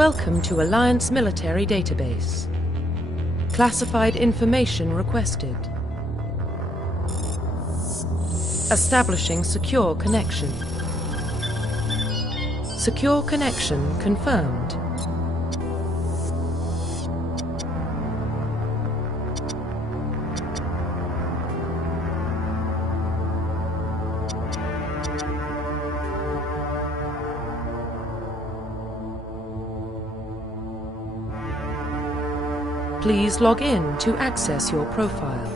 Welcome to Alliance Military Database. Classified information requested. Establishing secure connection. Secure connection confirmed. Please log in to access your profile.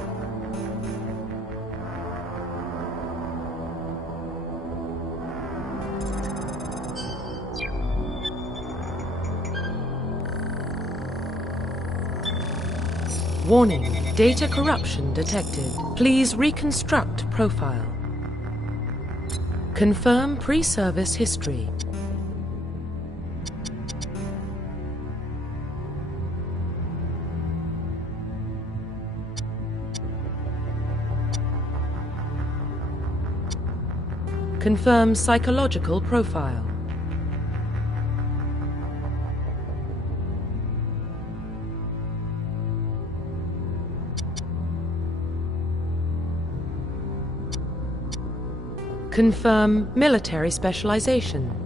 Warning, data corruption detected. Please reconstruct profile. Confirm pre-service history. Confirm psychological profile. Confirm military specialization.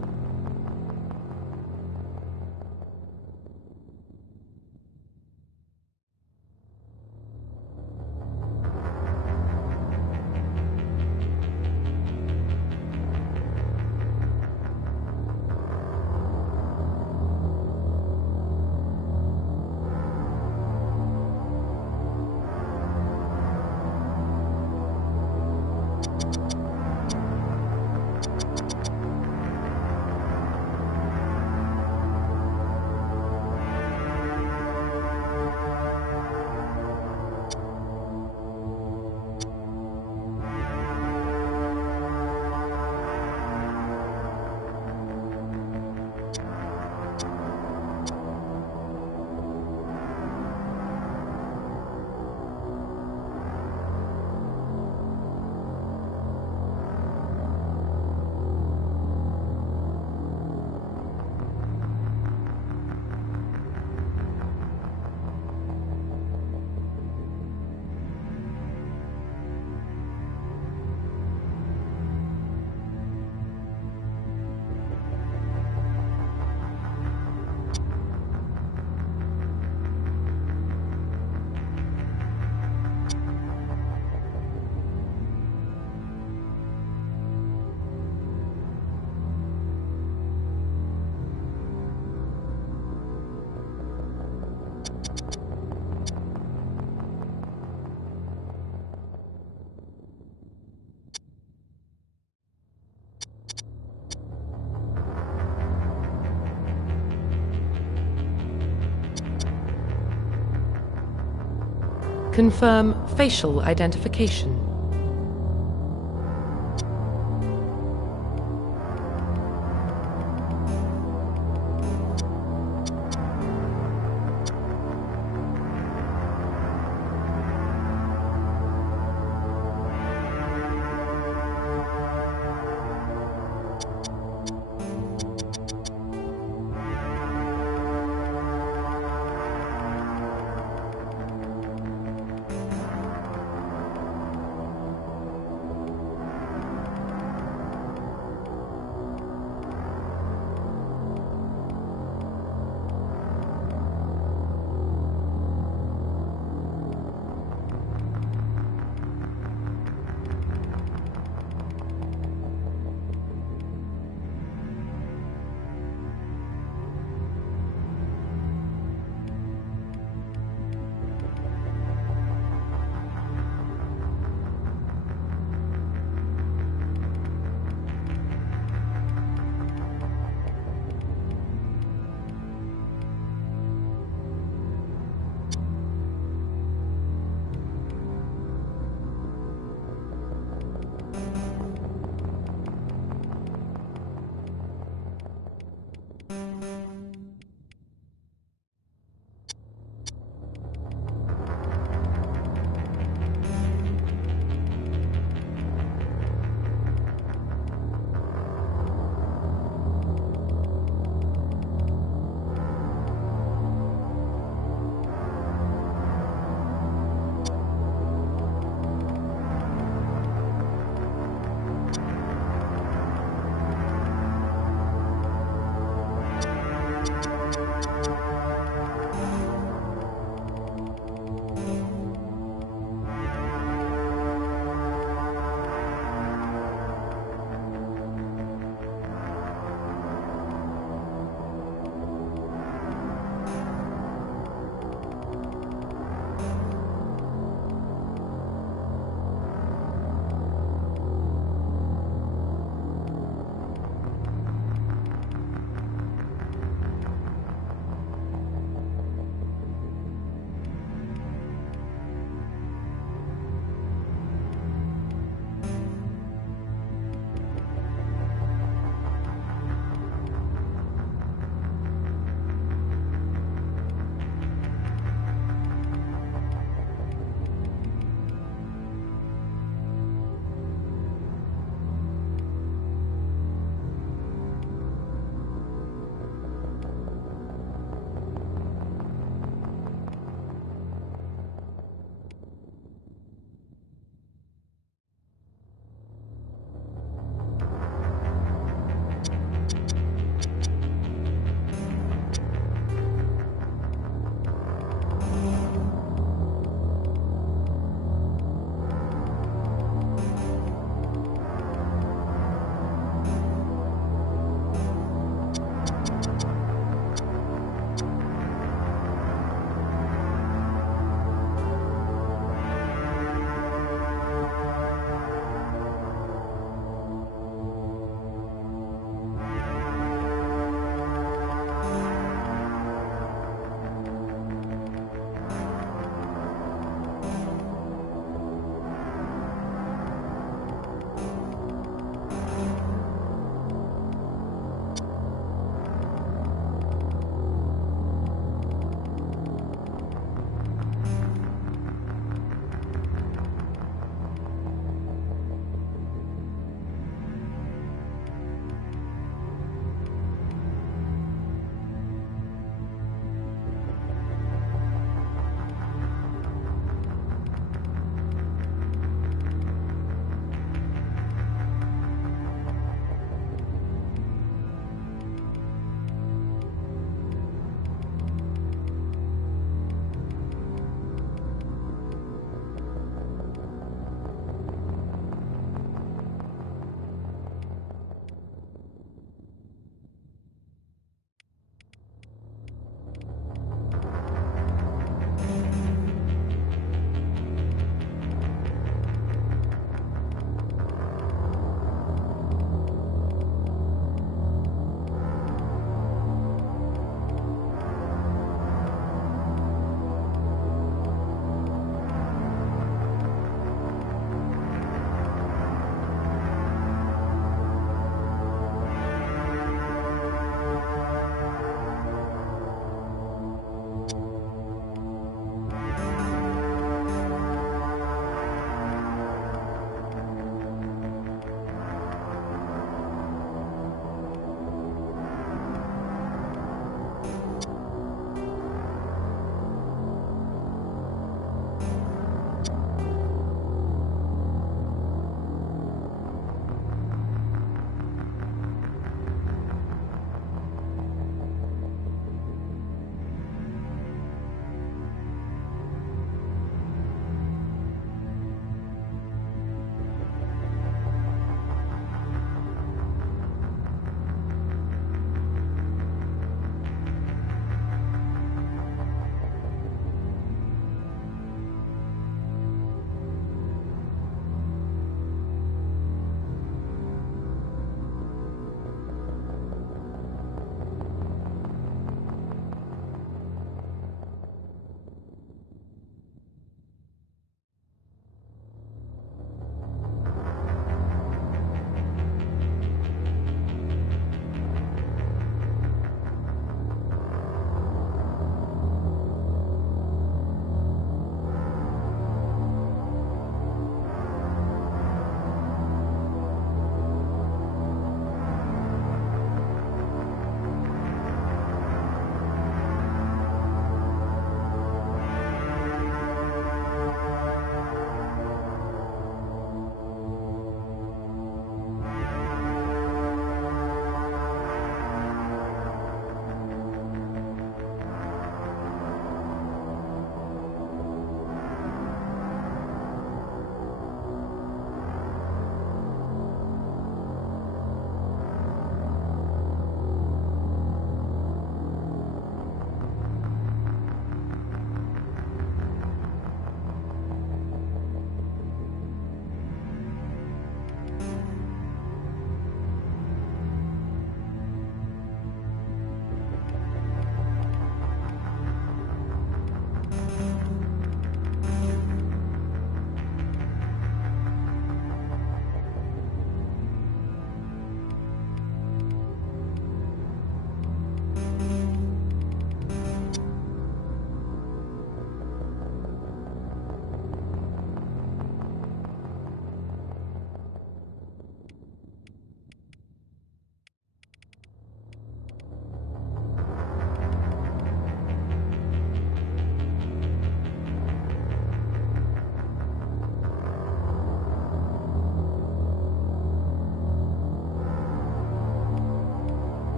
Confirm facial identification.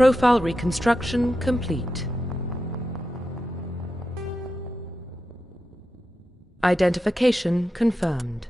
Profile reconstruction complete. Identification confirmed.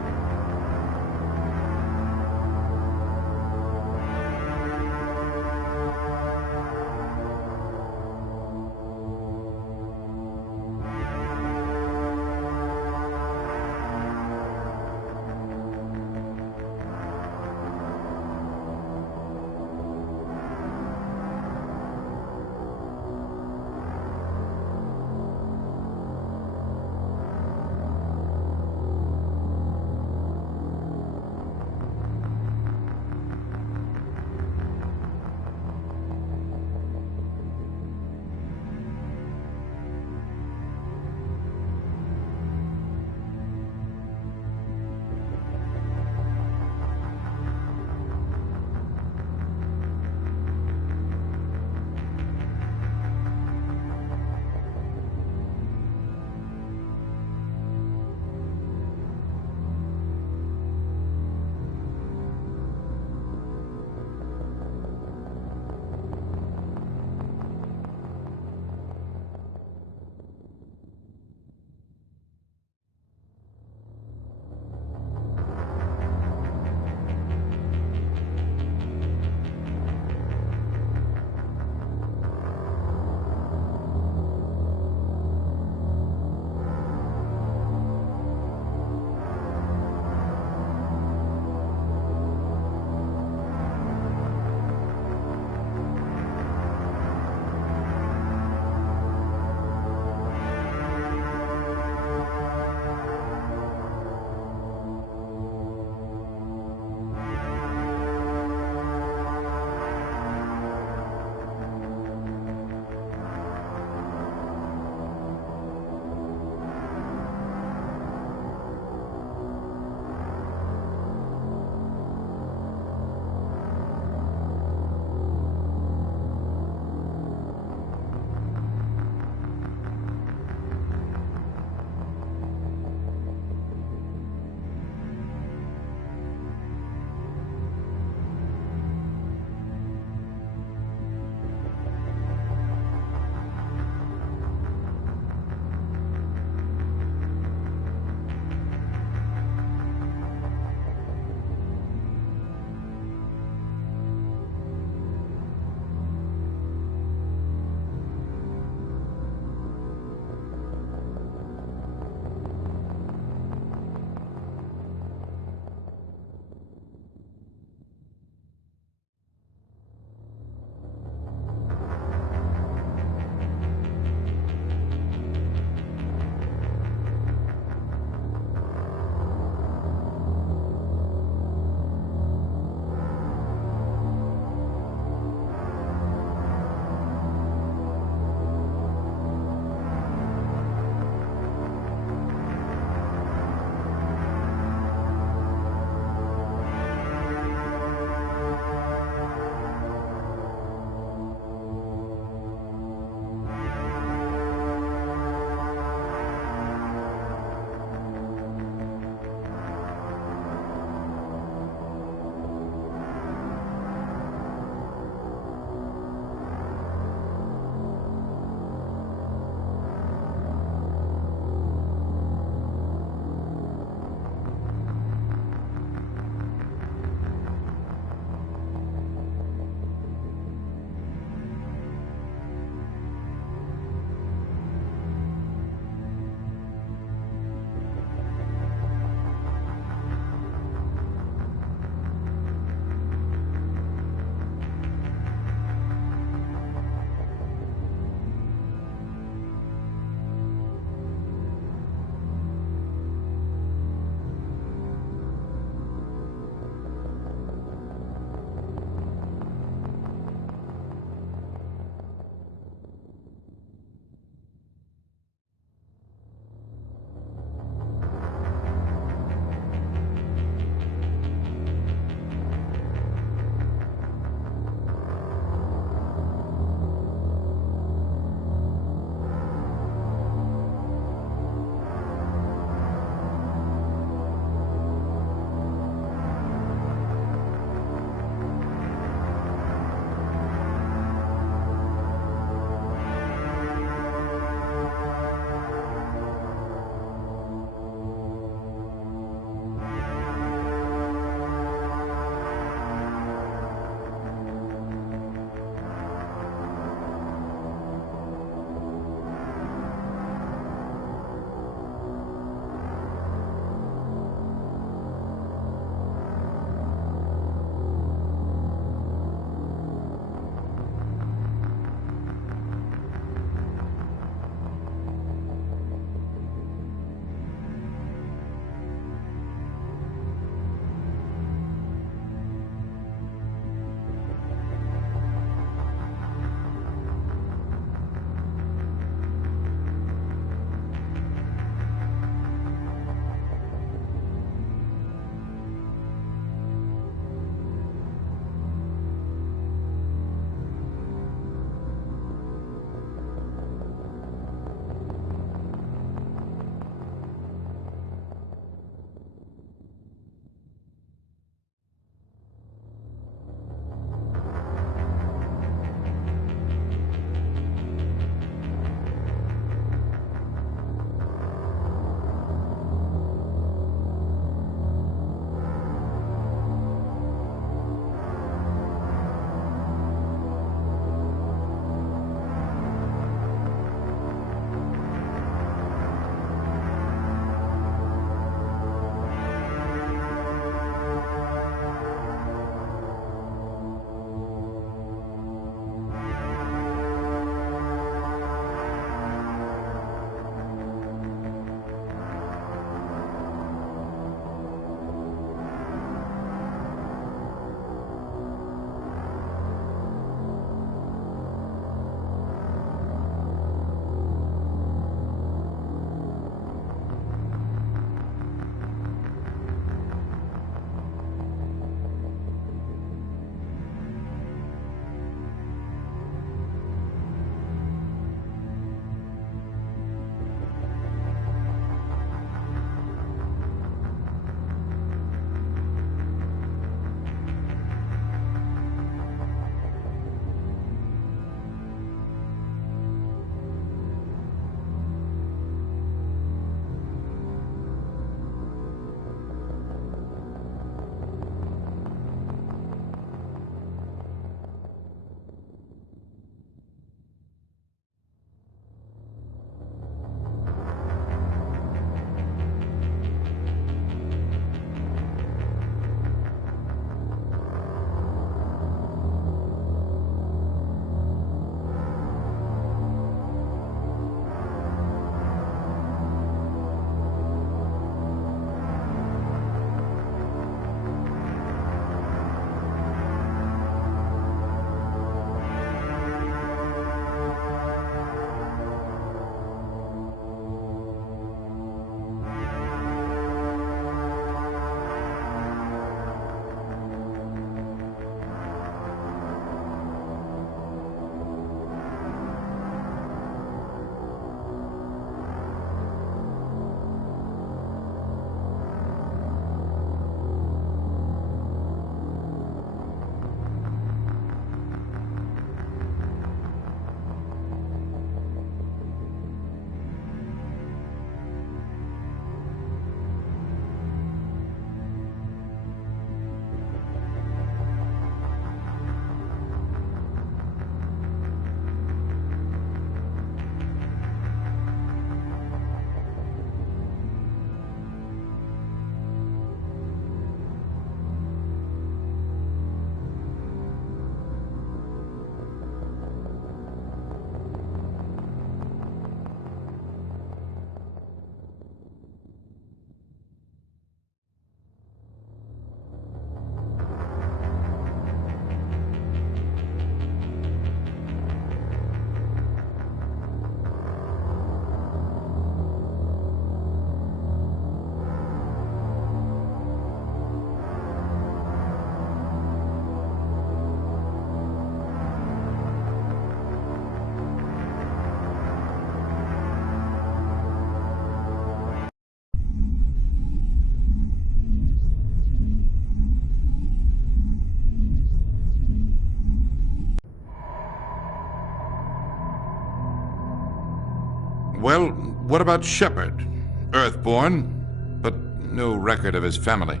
Well, what about Shepard? Earthborn, but no record of his family.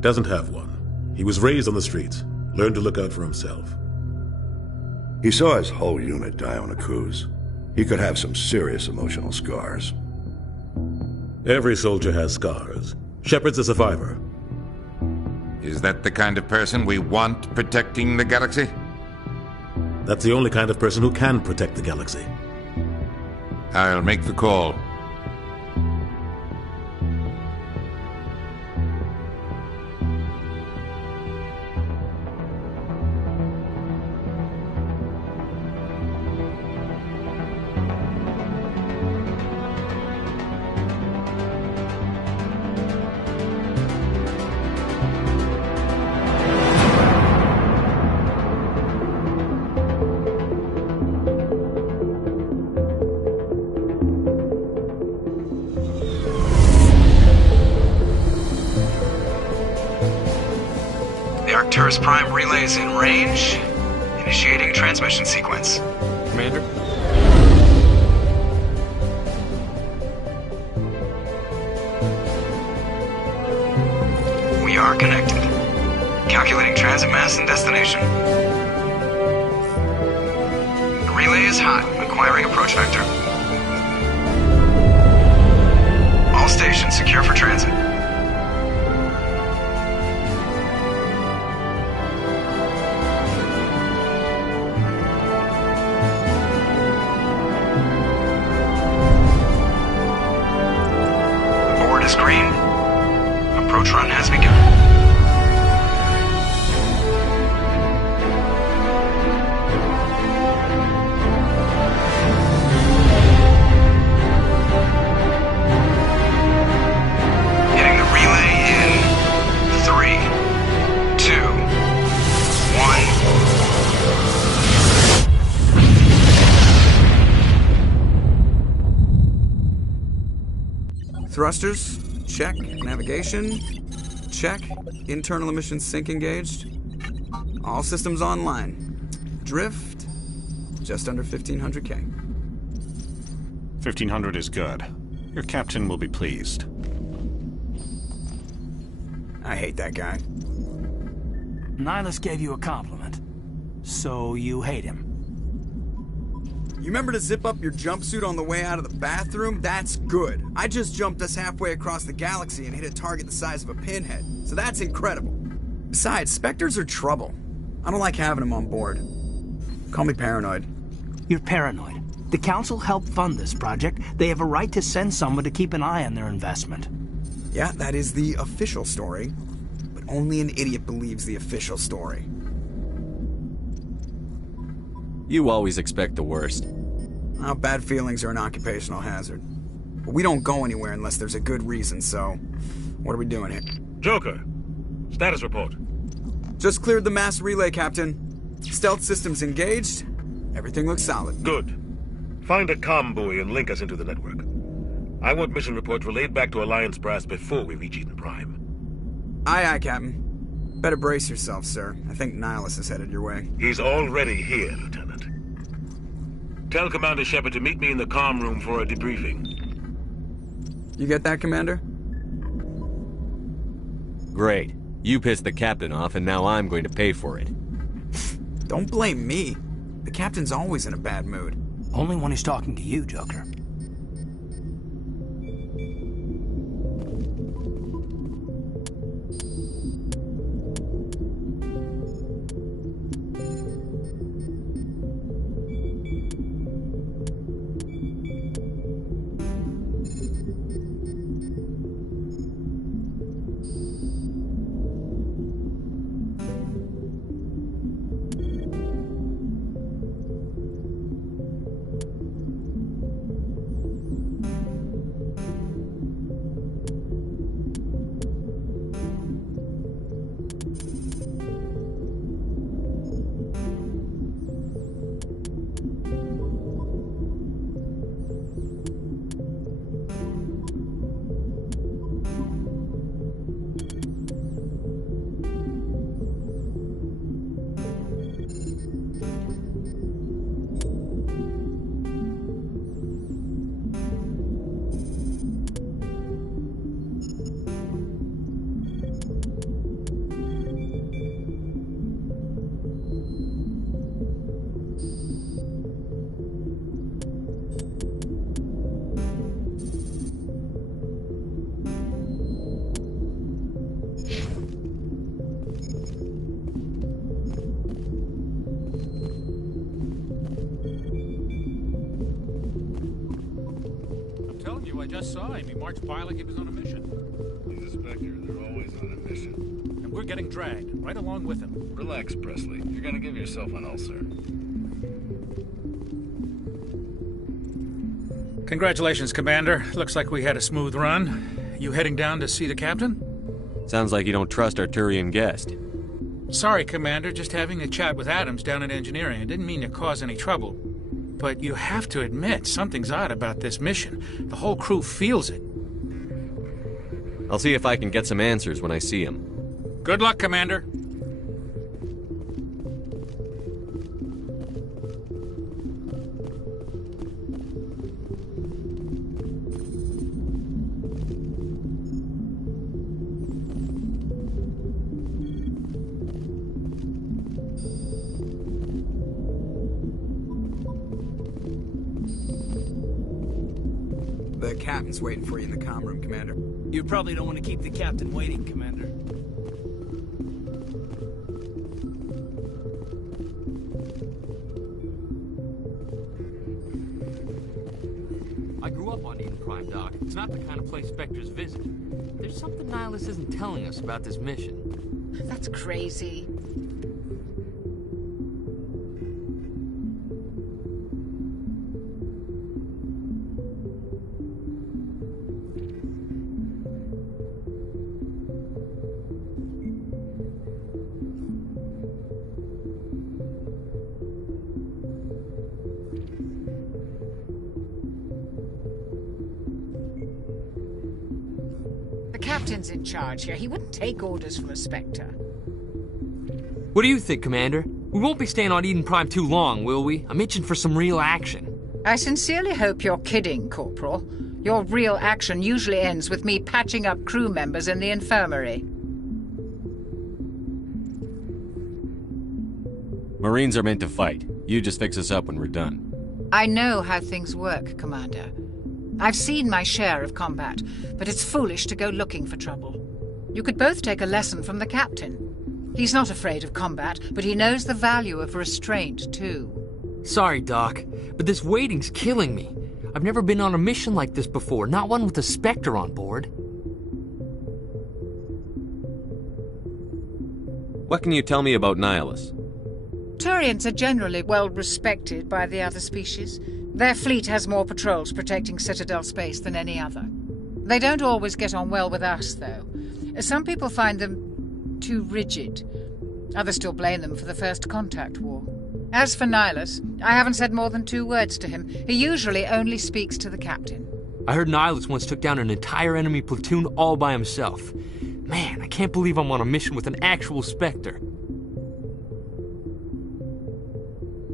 Doesn't have one. He was raised on the streets. Learned to look out for himself. He saw his whole unit die on a cruise. He could have some serious emotional scars. Every soldier has scars. Shepard's a survivor. Is that the kind of person we want protecting the galaxy? That's the only kind of person who can protect the galaxy. I'll make the call. Arcturus Prime relay is in range. Initiating transmission sequence. Commander? We are connected. Calculating transit mass and destination. The relay is hot. Acquiring approach vector. All stations secure for transit. Green. Approach run has begun. Hitting the relay in 3, 2, 1. Thrusters. Check. Navigation. Check. Internal emission sync engaged. All systems online. Drift. Just under 1500K. 1500 is good. Your captain will be pleased. I hate that guy. Nihilus gave you a compliment. So you hate him. You remember to zip up your jumpsuit on the way out of the bathroom? That's good. I just jumped us halfway across the galaxy and hit a target the size of a pinhead. So that's incredible. Besides, Spectres are trouble. I don't like having them on board. Call me paranoid. You're paranoid. The Council helped fund this project. They have a right to send someone to keep an eye on their investment. Yeah, that is the official story. But only an idiot believes the official story. You always expect the worst. Well, bad feelings are an occupational hazard. But we don't go anywhere unless there's a good reason, so... What are we doing here? Joker, status report. Just cleared the mass relay, Captain. Stealth systems engaged. Everything looks solid. Good. Find a comm buoy and link us into the network. I want mission reports relayed back to Alliance Brass before we reach Eden Prime. Aye, aye, Captain. Better brace yourself, sir. I think Nihilus is headed your way. He's already here, Lieutenant. Tell Commander Shepard to meet me in the comm room for a debriefing. You get that, Commander? Great. You pissed the captain off, and now I'm going to pay for it. Don't blame me. The captain's always in a bad mood. Only when he's talking to you, Joker. just saw him. He marched by like he was on a mission. He's a Spectre. They're always on a mission. And we're getting dragged, right along with him. Relax, Presley. You're gonna give yourself an ulcer. Congratulations, Commander. Looks like we had a smooth run. You heading down to see the captain? Sounds like you don't trust our Turian guest. Sorry, Commander. Just having a chat with Adams down at engineering. I didn't mean to cause any trouble. But you have to admit, something's odd about this mission. The whole crew feels it. I'll see if I can get some answers when I see him. Good luck, Commander. The captain's waiting for you in the comm room, Commander. You probably don't want to keep the captain waiting, Commander. I grew up on Eden Prime, Doc. It's not the kind of place Spectres visit. There's something Nihilus isn't telling us about this mission. That's crazy. The captain's in charge here. He wouldn't take orders from a Spectre. What do you think, Commander? We won't be staying on Eden Prime too long, will we? I'm itching for some real action. I sincerely hope you're kidding, Corporal. Your real action usually ends with me patching up crew members in the infirmary. Marines are meant to fight. You just fix us up when we're done. I know how things work, Commander. I've seen my share of combat, but it's foolish to go looking for trouble. You could both take a lesson from the captain. He's not afraid of combat, but he knows the value of restraint, too. Sorry, Doc, but this waiting's killing me. I've never been on a mission like this before, not one with a Spectre on board. What can you tell me about Nihilus? Turians are generally well respected by the other species. Their fleet has more patrols protecting Citadel space than any other. They don't always get on well with us, though. Some people find them too rigid. Others still blame them for the First Contact War. As for Nihilus, I haven't said more than 2 words to him. He usually only speaks to the captain. I heard Nihilus once took down an entire enemy platoon all by himself. Man, I can't believe I'm on a mission with an actual Spectre.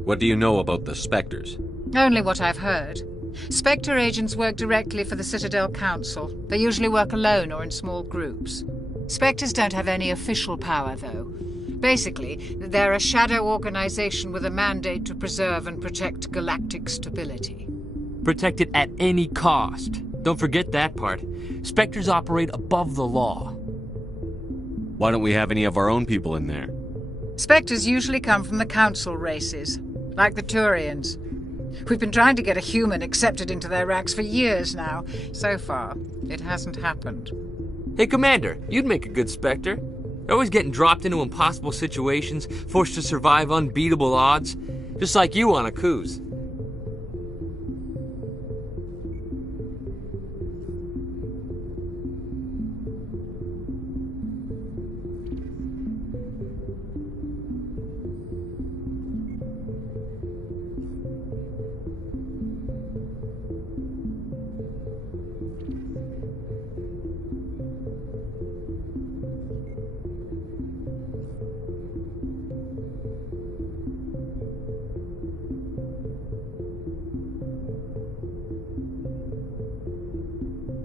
What do you know about the Spectres? Only what I've heard. Spectre agents work directly for the Citadel Council. They usually work alone or in small groups. Spectres don't have any official power, though. Basically, they're a shadow organization with a mandate to preserve and protect galactic stability. Protect it at any cost. Don't forget that part. Spectres operate above the law. Why don't we have any of our own people in there? Spectres usually come from the Council races, like the Turians. We've been trying to get a human accepted into their ranks for years now. So far, it hasn't happened. Hey, Commander, you'd make a good Spectre. You're always getting dropped into impossible situations, forced to survive unbeatable odds, just like you on Akuz.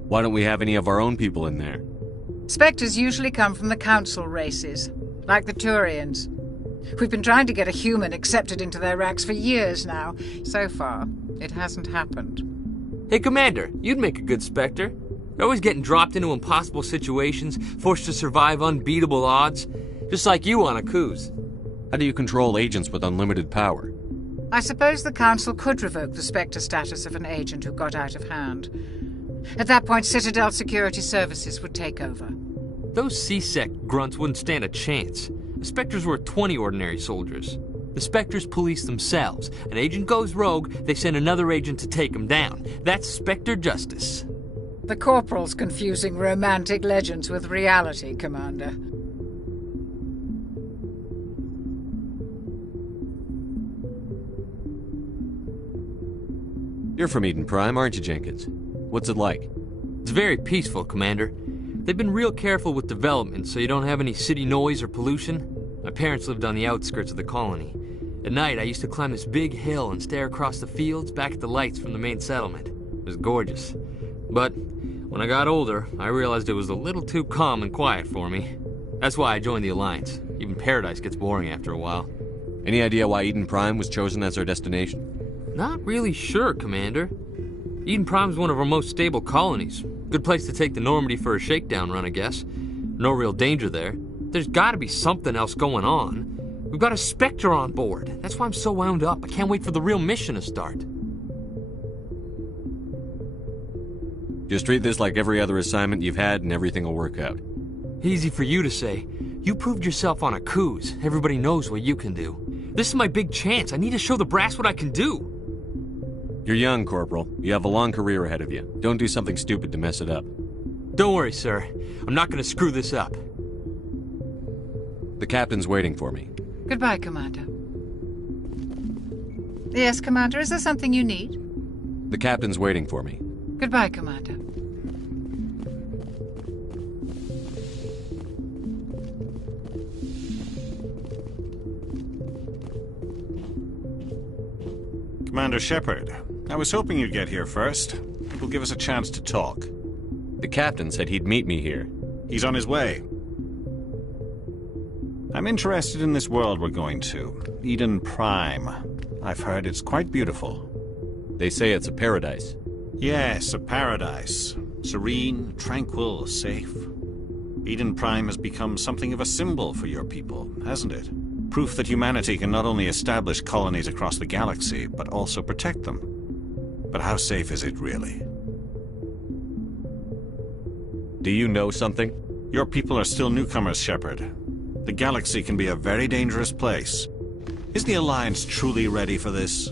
Why don't we have any of our own people in there? Spectres usually come from the Council races, like the Turians. We've been trying to get a human accepted into their ranks for years now. So far, it hasn't happened. Hey, Commander, you'd make a good Spectre. You're always getting dropped into impossible situations, forced to survive unbeatable odds, just like you on Akuz. How do you control agents with unlimited power? I suppose the Council could revoke the Spectre status of an agent who got out of hand. At that point, Citadel Security Services would take over. Those C-Sec grunts wouldn't stand a chance. The Spectres were 20 ordinary soldiers. The Spectres police themselves. An agent goes rogue, they send another agent to take him down. That's Spectre justice. The Corporal's confusing romantic legends with reality, Commander. You're from Eden Prime, aren't you, Jenkins? What's it like? It's very peaceful, Commander. They've been real careful with development so you don't have any city noise or pollution. My parents lived on the outskirts of the colony. At night, I used to climb this big hill and stare across the fields back at the lights from the main settlement. It was gorgeous. But when I got older, I realized it was a little too calm and quiet for me. That's why I joined the Alliance. Even Paradise gets boring after a while. Any idea why Eden Prime was chosen as our destination? Not really sure, Commander. Eden Prime's one of our most stable colonies. Good place to take the Normandy for a shakedown run, I guess. No real danger there. There's gotta be something else going on. We've got a Spectre on board. That's why I'm so wound up. I can't wait for the real mission to start. Just treat this like every other assignment you've had and everything will work out. Easy for you to say. You proved yourself on Akuz. Everybody knows what you can do. This is my big chance. I need to show the brass what I can do. You're young, Corporal. You have a long career ahead of you. Don't do something stupid to mess it up. Don't worry, sir. I'm not gonna screw this up. The captain's waiting for me. Goodbye, Commander. Yes, Commander, is there something you need? The captain's waiting for me. Goodbye, Commander. Commander Shepard, I was hoping you'd get here first. It will give us a chance to talk. The captain said he'd meet me here. He's on his way. I'm interested in this world we're going to, Eden Prime. I've heard it's quite beautiful. They say it's a paradise. Yes, a paradise. Serene, tranquil, safe. Eden Prime has become something of a symbol for your people, hasn't it? Proof that humanity can not only establish colonies across the galaxy, but also protect them. But how safe is it really? Do you know something? Your people are still newcomers, Shepard. The galaxy can be a very dangerous place. Is the Alliance truly ready for this?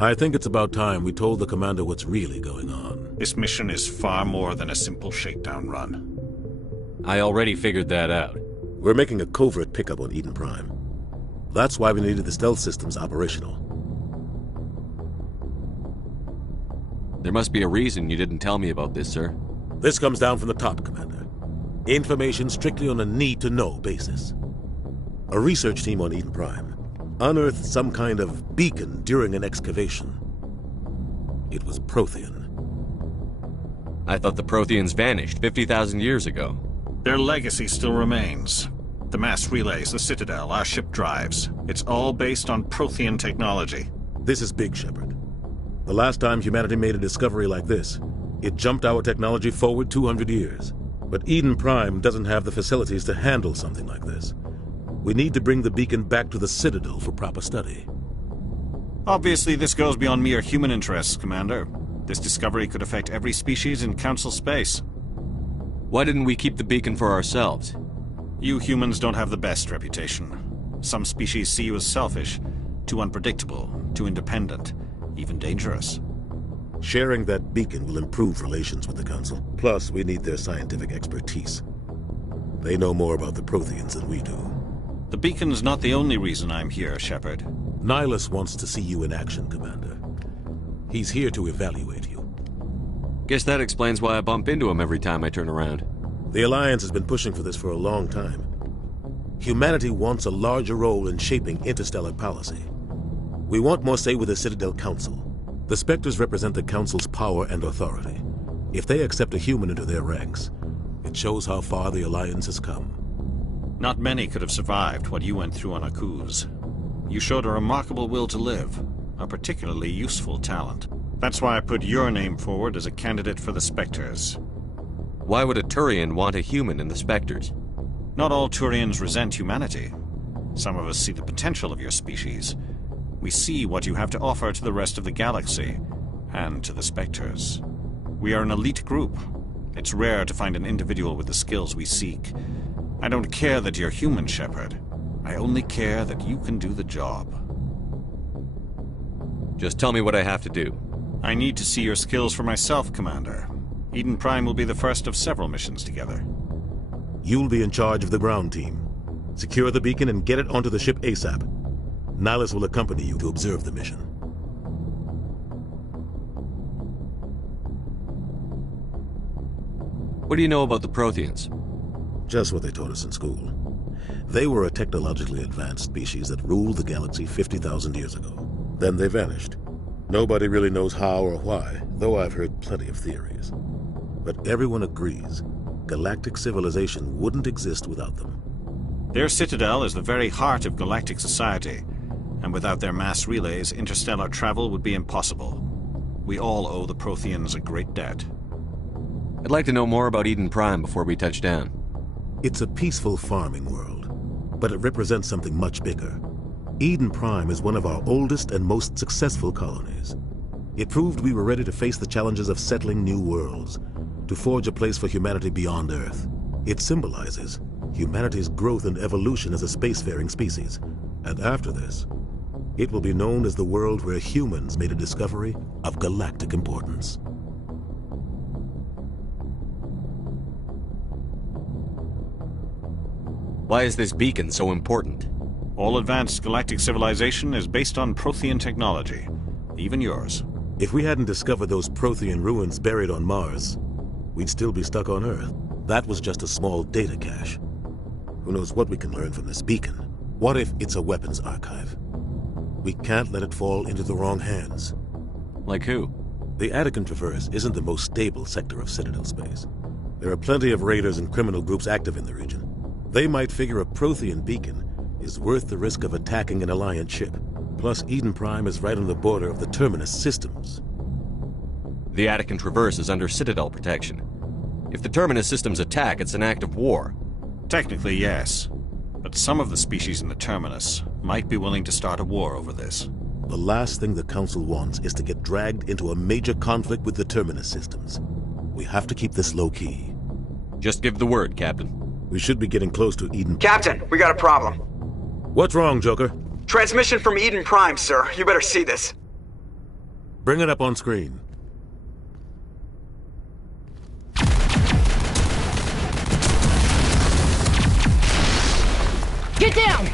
I think it's about time we told the Commander what's really going on. This mission is far more than a simple shakedown run. I already figured that out. We're making a covert pickup on Eden Prime. That's why we needed the stealth systems operational. There must be a reason you didn't tell me about this, sir. This comes down from the top, Commander. Information strictly on a need-to-know basis. A research team on Eden Prime unearthed some kind of beacon during an excavation. It was Prothean. I thought the Protheans vanished 50,000 years ago. Their legacy still remains. The mass relays, the Citadel, our ship drives. It's all based on Prothean technology. This is big, Shepard. The last time humanity made a discovery like this, it jumped our technology forward 200 years. But Eden Prime doesn't have the facilities to handle something like this. We need to bring the beacon back to the Citadel for proper study. Obviously, this goes beyond mere human interests, Commander. This discovery could affect every species in Council space. Why didn't we keep the beacon for ourselves? You humans don't have the best reputation. Some species see you as selfish, too unpredictable, too independent, even dangerous. Sharing that beacon will improve relations with the Council. Plus, we need their scientific expertise. They know more about the Protheans than we do. The beacon's not the only reason I'm here, Shepard. Nihilus wants to see you in action, Commander. He's here to evaluate you. Guess that explains why I bump into him every time I turn around. The Alliance has been pushing for this for a long time. Humanity wants a larger role in shaping interstellar policy. We want more say with the Citadel Council. The Spectres represent the Council's power and authority. If they accept a human into their ranks, it shows how far the Alliance has come. Not many could have survived what you went through on Akuz. You showed a remarkable will to live, a particularly useful talent. That's why I put your name forward as a candidate for the Spectres. Why would a Turian want a human in the Spectres? Not all Turians resent humanity. Some of us see the potential of your species. We see what you have to offer to the rest of the galaxy. and to the Spectres. We are an elite group. It's rare to find an individual with the skills we seek. I don't care that you're human, Shepard. I only care that you can do the job. Just tell me what I have to do. I need to see your skills for myself, Commander. Eden Prime will be the first of several missions together. You'll be in charge of the ground team. Secure the beacon and get it onto the ship ASAP. Nihilus will accompany you to observe the mission. What do you know about the Protheans? Just what they taught us in school. They were a technologically advanced species that ruled the galaxy 50,000 years ago. Then they vanished. Nobody really knows how or why, though I've heard plenty of theories. But everyone agrees galactic civilization wouldn't exist without them. Their citadel is the very heart of galactic society, and without their mass relays, interstellar travel would be impossible. We all owe the Protheans a great debt. I'd like to know more about Eden Prime before we touch down. It's a peaceful farming world, but it represents something much bigger. Eden Prime is one of our oldest and most successful colonies. It proved we were ready to face the challenges of settling new worlds, to forge a place for humanity beyond Earth. It symbolizes humanity's growth and evolution as a spacefaring species. And after this, it will be known as the world where humans made a discovery of galactic importance. Why is this beacon so important? All advanced galactic civilization is based on Prothean technology, even yours. If we hadn't discovered those Prothean ruins buried on Mars, we'd still be stuck on Earth. That was just a small data cache. Who knows what we can learn from this beacon? What if it's a weapons archive? We can't let it fall into the wrong hands. Like who? The Attican Traverse isn't the most stable sector of Citadel space. There are plenty of raiders and criminal groups active in the region. They might figure a Prothean beacon is worth the risk of attacking an Alliance ship. Plus, Eden Prime is right on the border of the Terminus systems. The Attican Traverse is under Citadel protection. If the Terminus systems attack, it's an act of war. Technically, yes. But some of the species in the Terminus might be willing to start a war over this. The last thing the Council wants is to get dragged into a major conflict with the Terminus systems. We have to keep this low-key. Just give the word, Captain. We should be getting close to Eden... Captain, we got a problem. What's wrong, Joker? Transmission from Eden Prime, sir. You better see this. Bring it up on screen. Get down!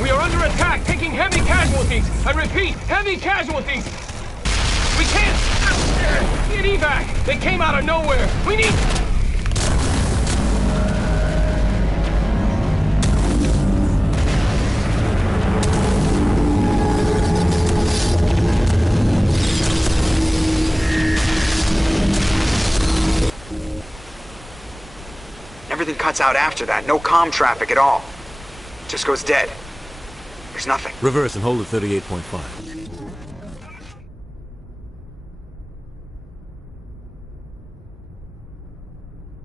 We are under attack, taking heavy casualties. I repeat, heavy casualties. We can't get evac. They came out of nowhere. We need... Everything cuts out after that. No comm traffic at all. Just goes dead. There's nothing. Reverse and hold at 38.5.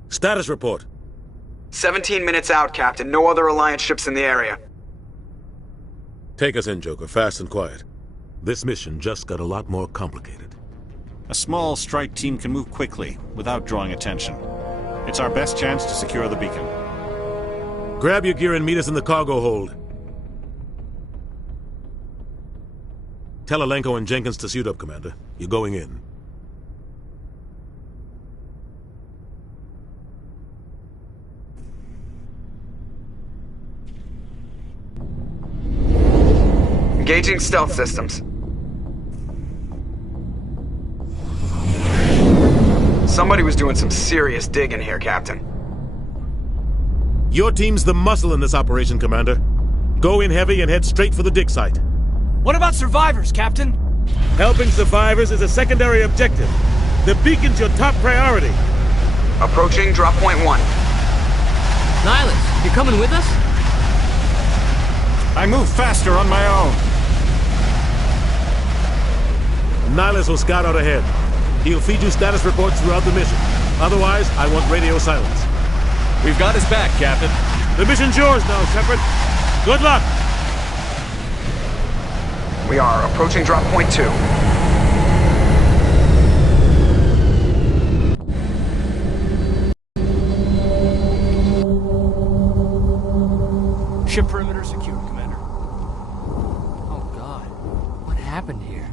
Status report. 17 minutes out, Captain. No other Alliance ships in the area. Take us in, Joker. Fast and quiet. This mission just got a lot more complicated. A small strike team can move quickly, without drawing attention. It's our best chance to secure the beacon. Grab your gear and meet us in the cargo hold. Tell Alenko and Jenkins to suit up, Commander. You're going in. Engaging stealth systems. Somebody was doing some serious digging here, Captain. Your team's the muscle in this operation, Commander. Go in heavy and head straight for the dig site. What about survivors, Captain? Helping survivors is a secondary objective. The beacon's your top priority. Approaching drop point 1. Nihilus, you coming with us? I move faster on my own. Nihilus will scout out ahead. He'll feed you status reports throughout the mission. Otherwise, I want radio silence. We've got his back, Captain. The mission's yours now, Shepard. Good luck! We are approaching drop point 2. Ship perimeter secured, Commander. Oh, God. What happened here?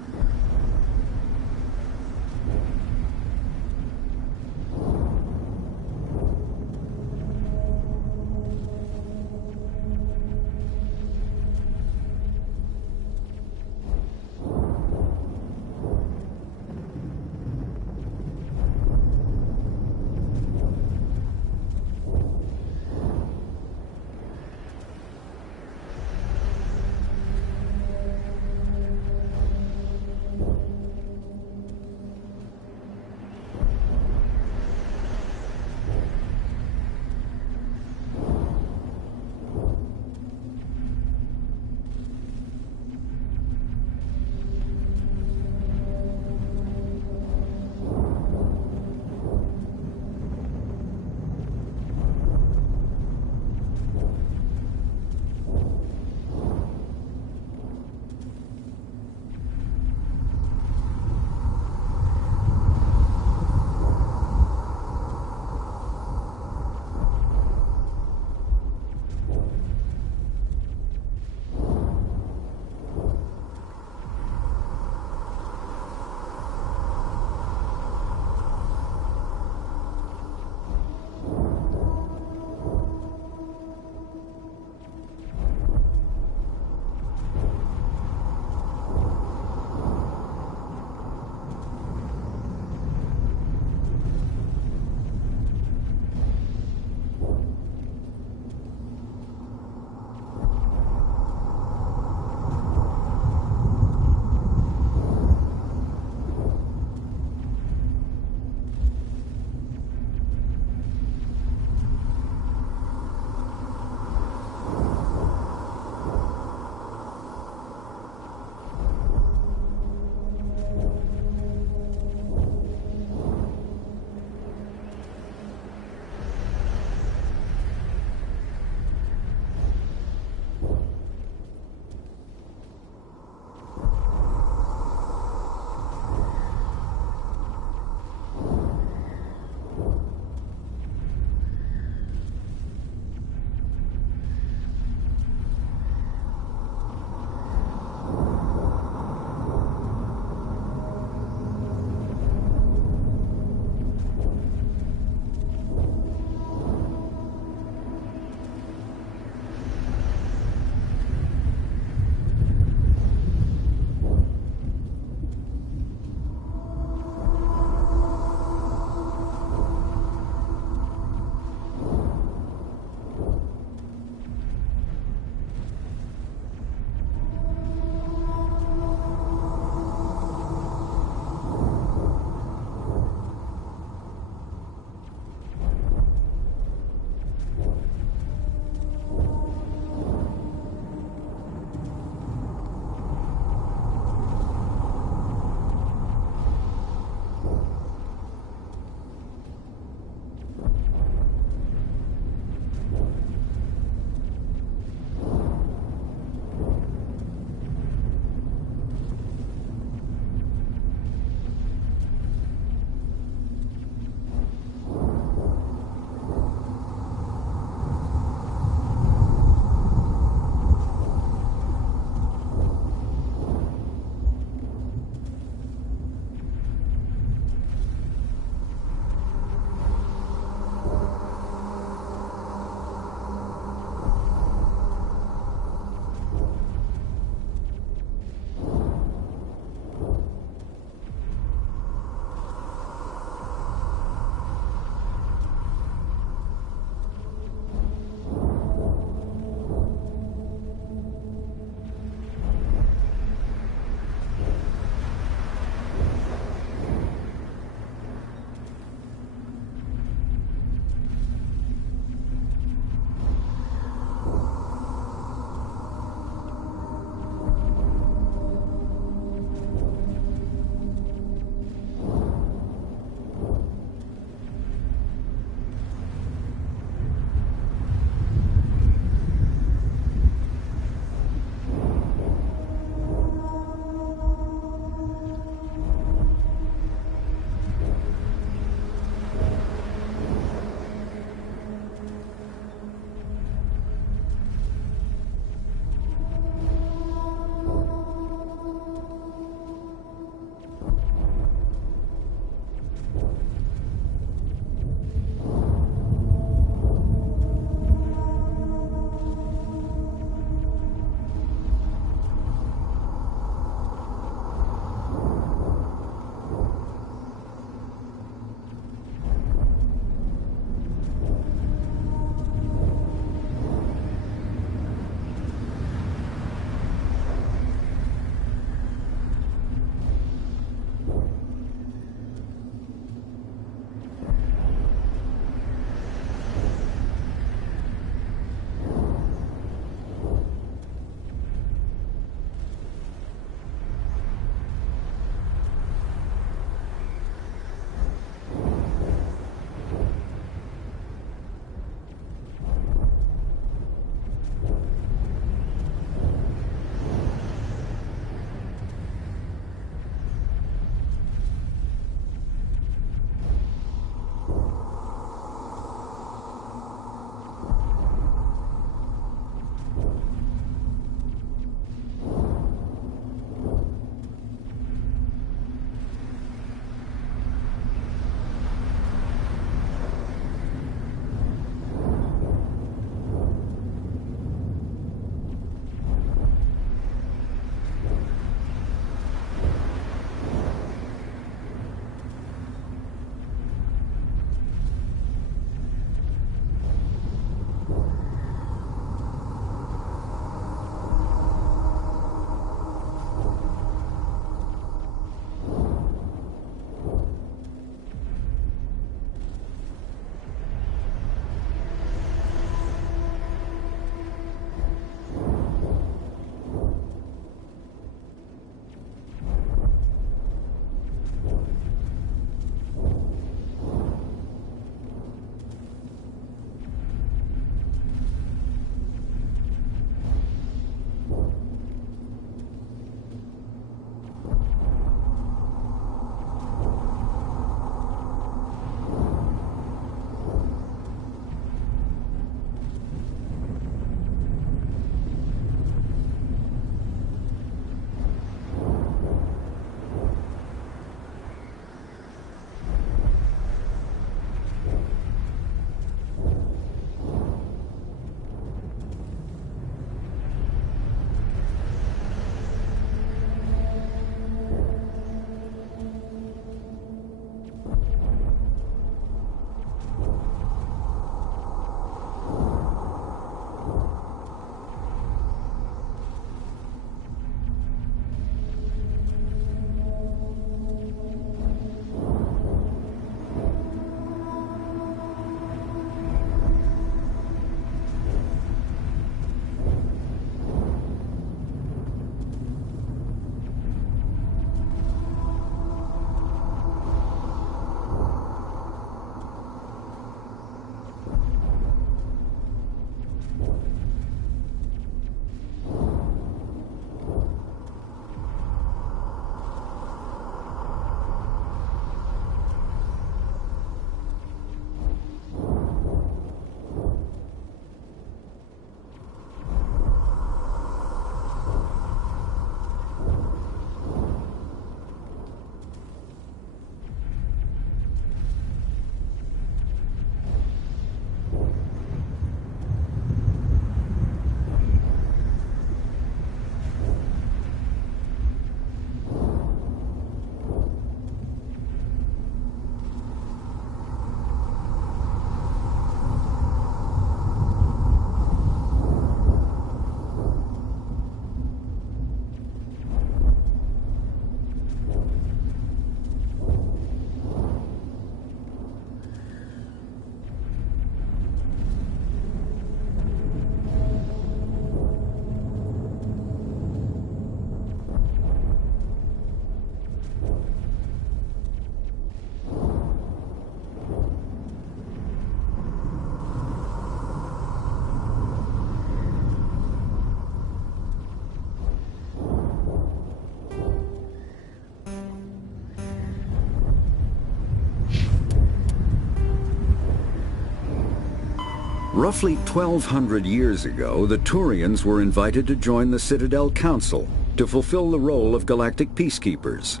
Roughly 1,200 years ago, the Turians were invited to join the Citadel Council to fulfill the role of galactic peacekeepers.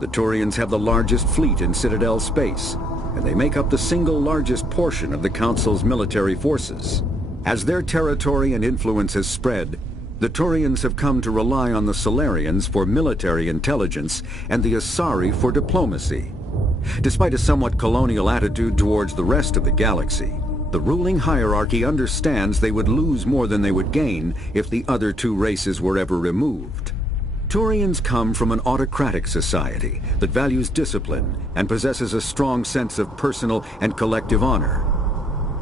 The Turians have the largest fleet in Citadel space, and they make up the single largest portion of the Council's military forces. As their territory and influence has spread, the Turians have come to rely on the Salarians for military intelligence and the Asari for diplomacy. Despite a somewhat colonial attitude towards the rest of the galaxy, the ruling hierarchy understands they would lose more than they would gain if the other two races were ever removed. Turians come from an autocratic society that values discipline and possesses a strong sense of personal and collective honor.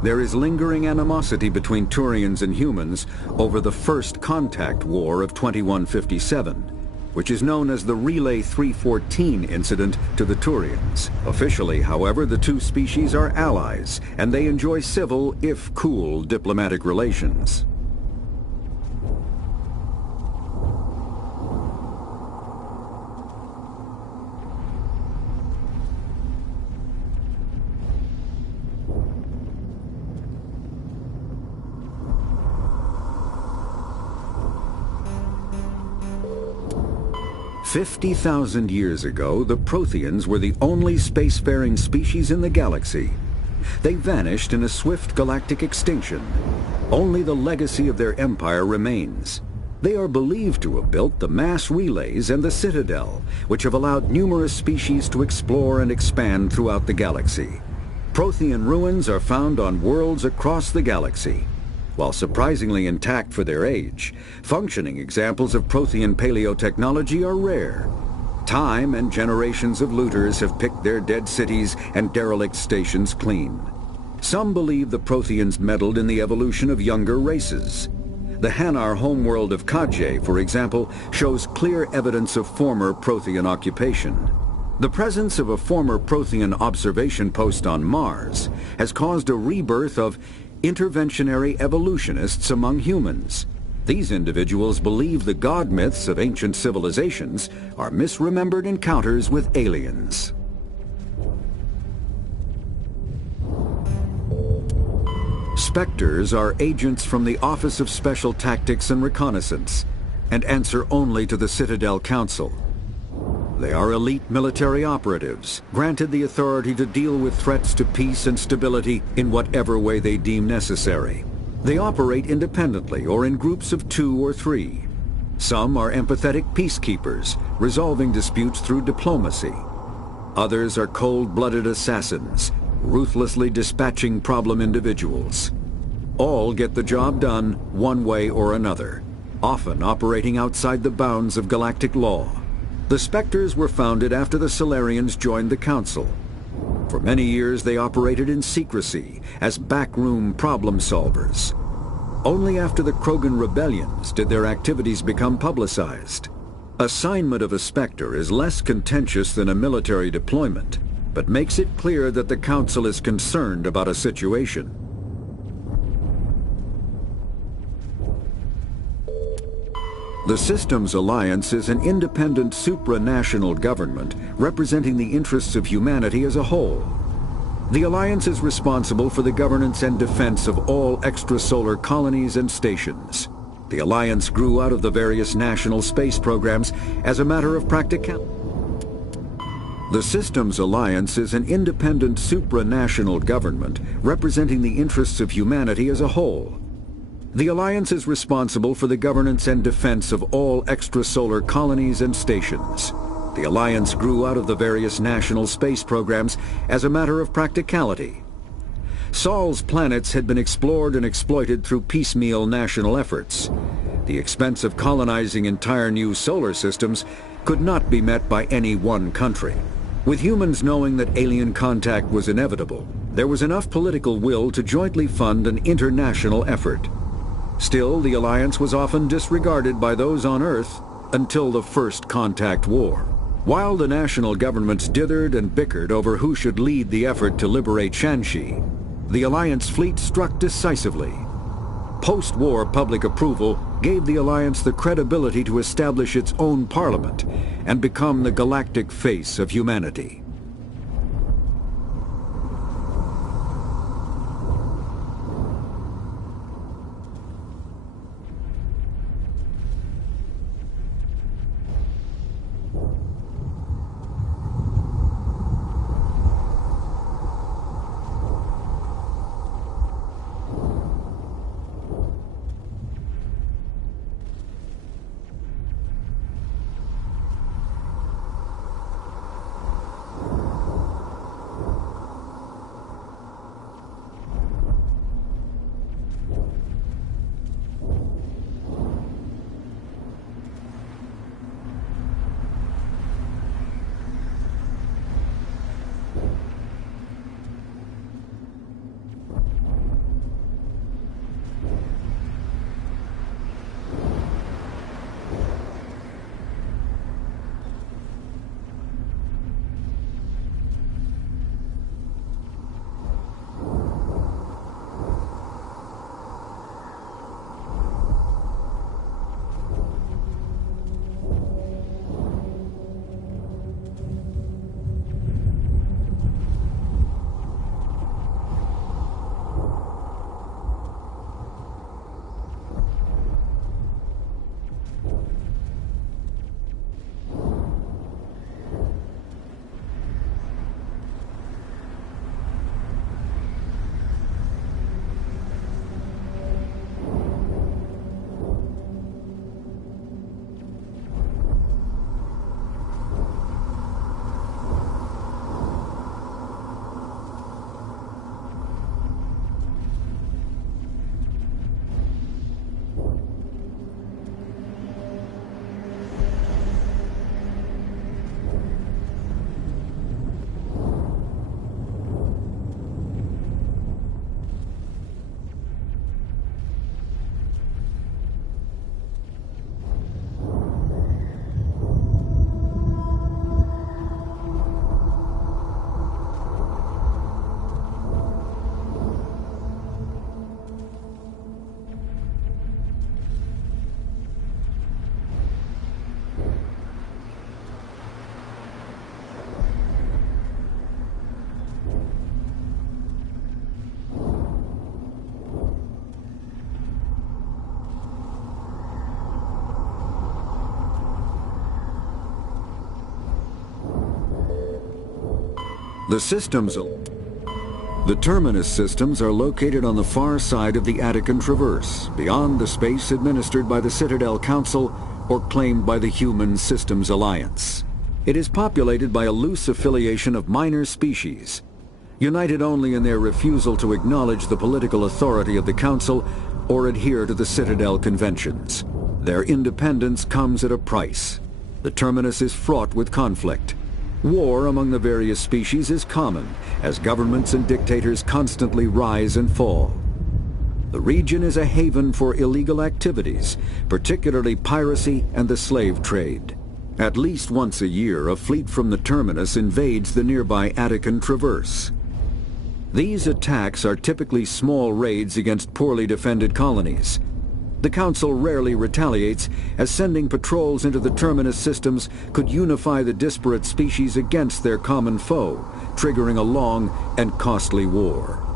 There is lingering animosity between Turians and humans over the First Contact War of 2157, which is known as the Relay 314 incident to the Turians. Officially, however, the two species are allies, and they enjoy civil, if cool, diplomatic relations. "50,000 years ago, the Protheans were the only spacefaring species in the galaxy. They vanished in a swift galactic extinction. Only the legacy of their empire remains. They are believed to have built the mass relays and the Citadel, which have allowed numerous species to explore and expand throughout the galaxy. Prothean ruins are found on worlds across the galaxy. While surprisingly intact for their age, functioning examples of Prothean paleotechnology are rare. Time and generations of looters have picked their dead cities and derelict stations clean. Some believe the Protheans meddled in the evolution of younger races. The Hanar homeworld of Kaje, for example, shows clear evidence of former Prothean occupation. The presence of a former Prothean observation post on Mars has caused a rebirth of interventionary evolutionists among humans. These individuals believe the god myths of ancient civilizations are misremembered encounters with aliens. Spectres are agents from the Office of Special Tactics and Reconnaissance, and answer only to the Citadel Council. They are elite military operatives, granted the authority to deal with threats to peace and stability in whatever way they deem necessary. They operate independently or in groups of 2 or 3. Some are empathetic peacekeepers, resolving disputes through diplomacy. Others are cold-blooded assassins, ruthlessly dispatching problem individuals. All get the job done one way or another, often operating outside the bounds of galactic law. The Spectres were founded after the Salarians joined the Council. For many years they operated in secrecy as backroom problem solvers. Only after the Krogan rebellions did their activities become publicized. Assignment of a Spectre is less contentious than a military deployment, but makes it clear that the Council is concerned about a situation. The Systems Alliance is an independent supranational government representing the interests of humanity as a whole. The Alliance is responsible for the governance and defense of all extrasolar colonies and stations. The Alliance grew out of the various national space programs as a matter of practicality. The Systems Alliance is an independent supranational government representing the interests of humanity as a whole. The Alliance is responsible for the governance and defense of all extrasolar colonies and stations. The Alliance grew out of the various national space programs as a matter of practicality. Sol's planets had been explored and exploited through piecemeal national efforts. The expense of colonizing entire new solar systems could not be met by any one country. With humans knowing that alien contact was inevitable, there was enough political will to jointly fund an international effort. Still, the Alliance was often disregarded by those on Earth until the First Contact War. While the national governments dithered and bickered over who should lead the effort to liberate Shanxi, the Alliance fleet struck decisively. Post-war public approval gave the Alliance the credibility to establish its own parliament and become the galactic face of humanity. The Terminus systems are located on the far side of the Attican Traverse, beyond the space administered by the Citadel Council or claimed by the Human Systems Alliance. It is populated by a loose affiliation of minor species, united only in their refusal to acknowledge the political authority of the Council or adhere to the Citadel Conventions. Their independence comes at a price. The Terminus is fraught with conflict. War among the various species is common, as governments and dictators constantly rise and fall. The region is a haven for illegal activities, particularly piracy and the slave trade. At least once a year, a fleet from the Terminus invades the nearby Attican Traverse. These attacks are typically small raids against poorly defended colonies. The Council rarely retaliates, as sending patrols into the Terminus systems could unify the disparate species against their common foe, triggering a long and costly war.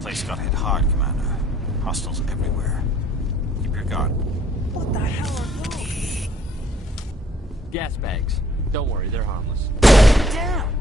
Place got hit hard, Commander. Hostiles everywhere. Keep your guard. What the hell are those? Gas bags. Don't worry, they're harmless. Damn!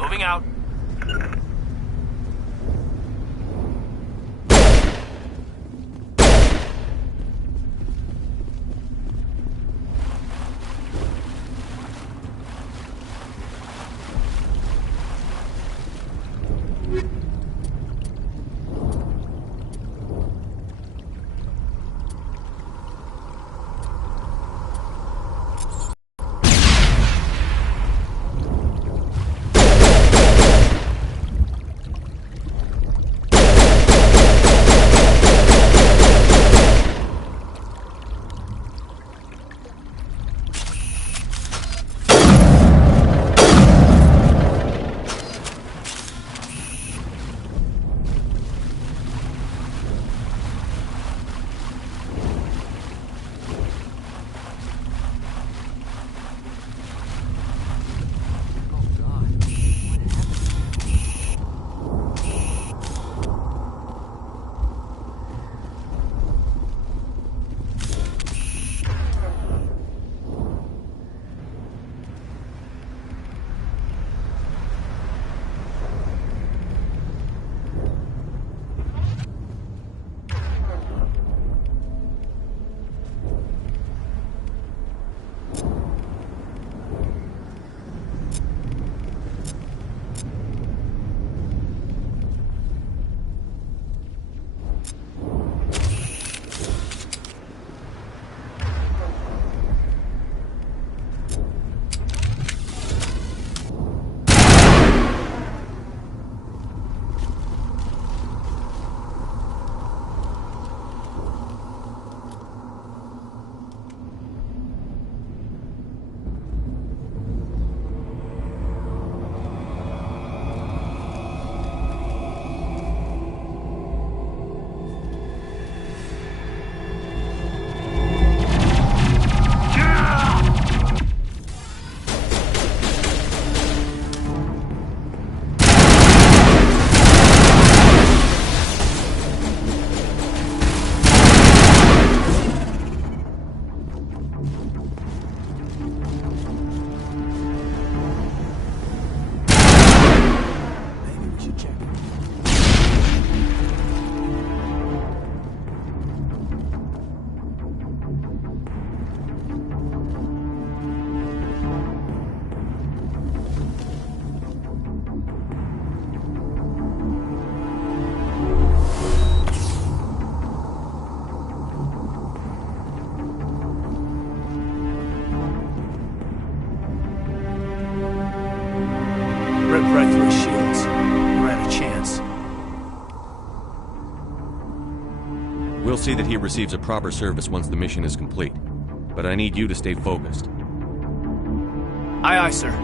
Moving out. should check. Ripped right through his shields. Never had a chance. We'll see that he receives a proper service once the mission is complete. But I need you to stay focused. Aye, aye, sir.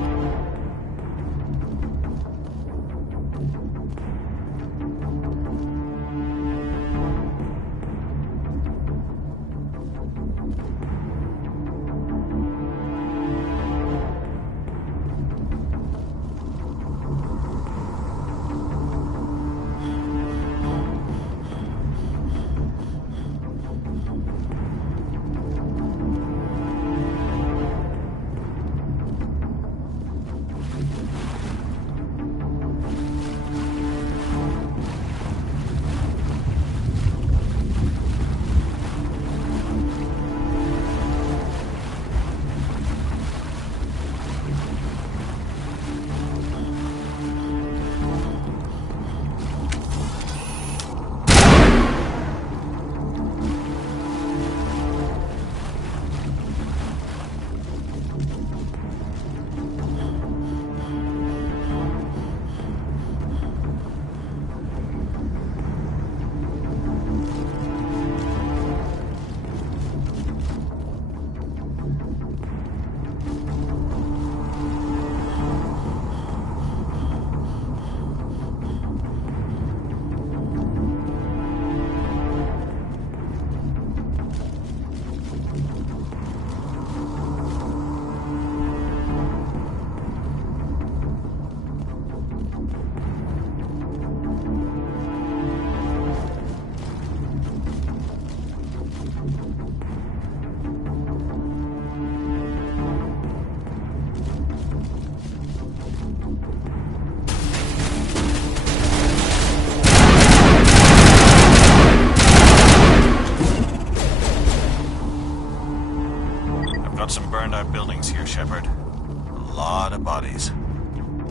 Got some burned out buildings here, Shepard. A lot of bodies.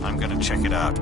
I'm gonna check it out.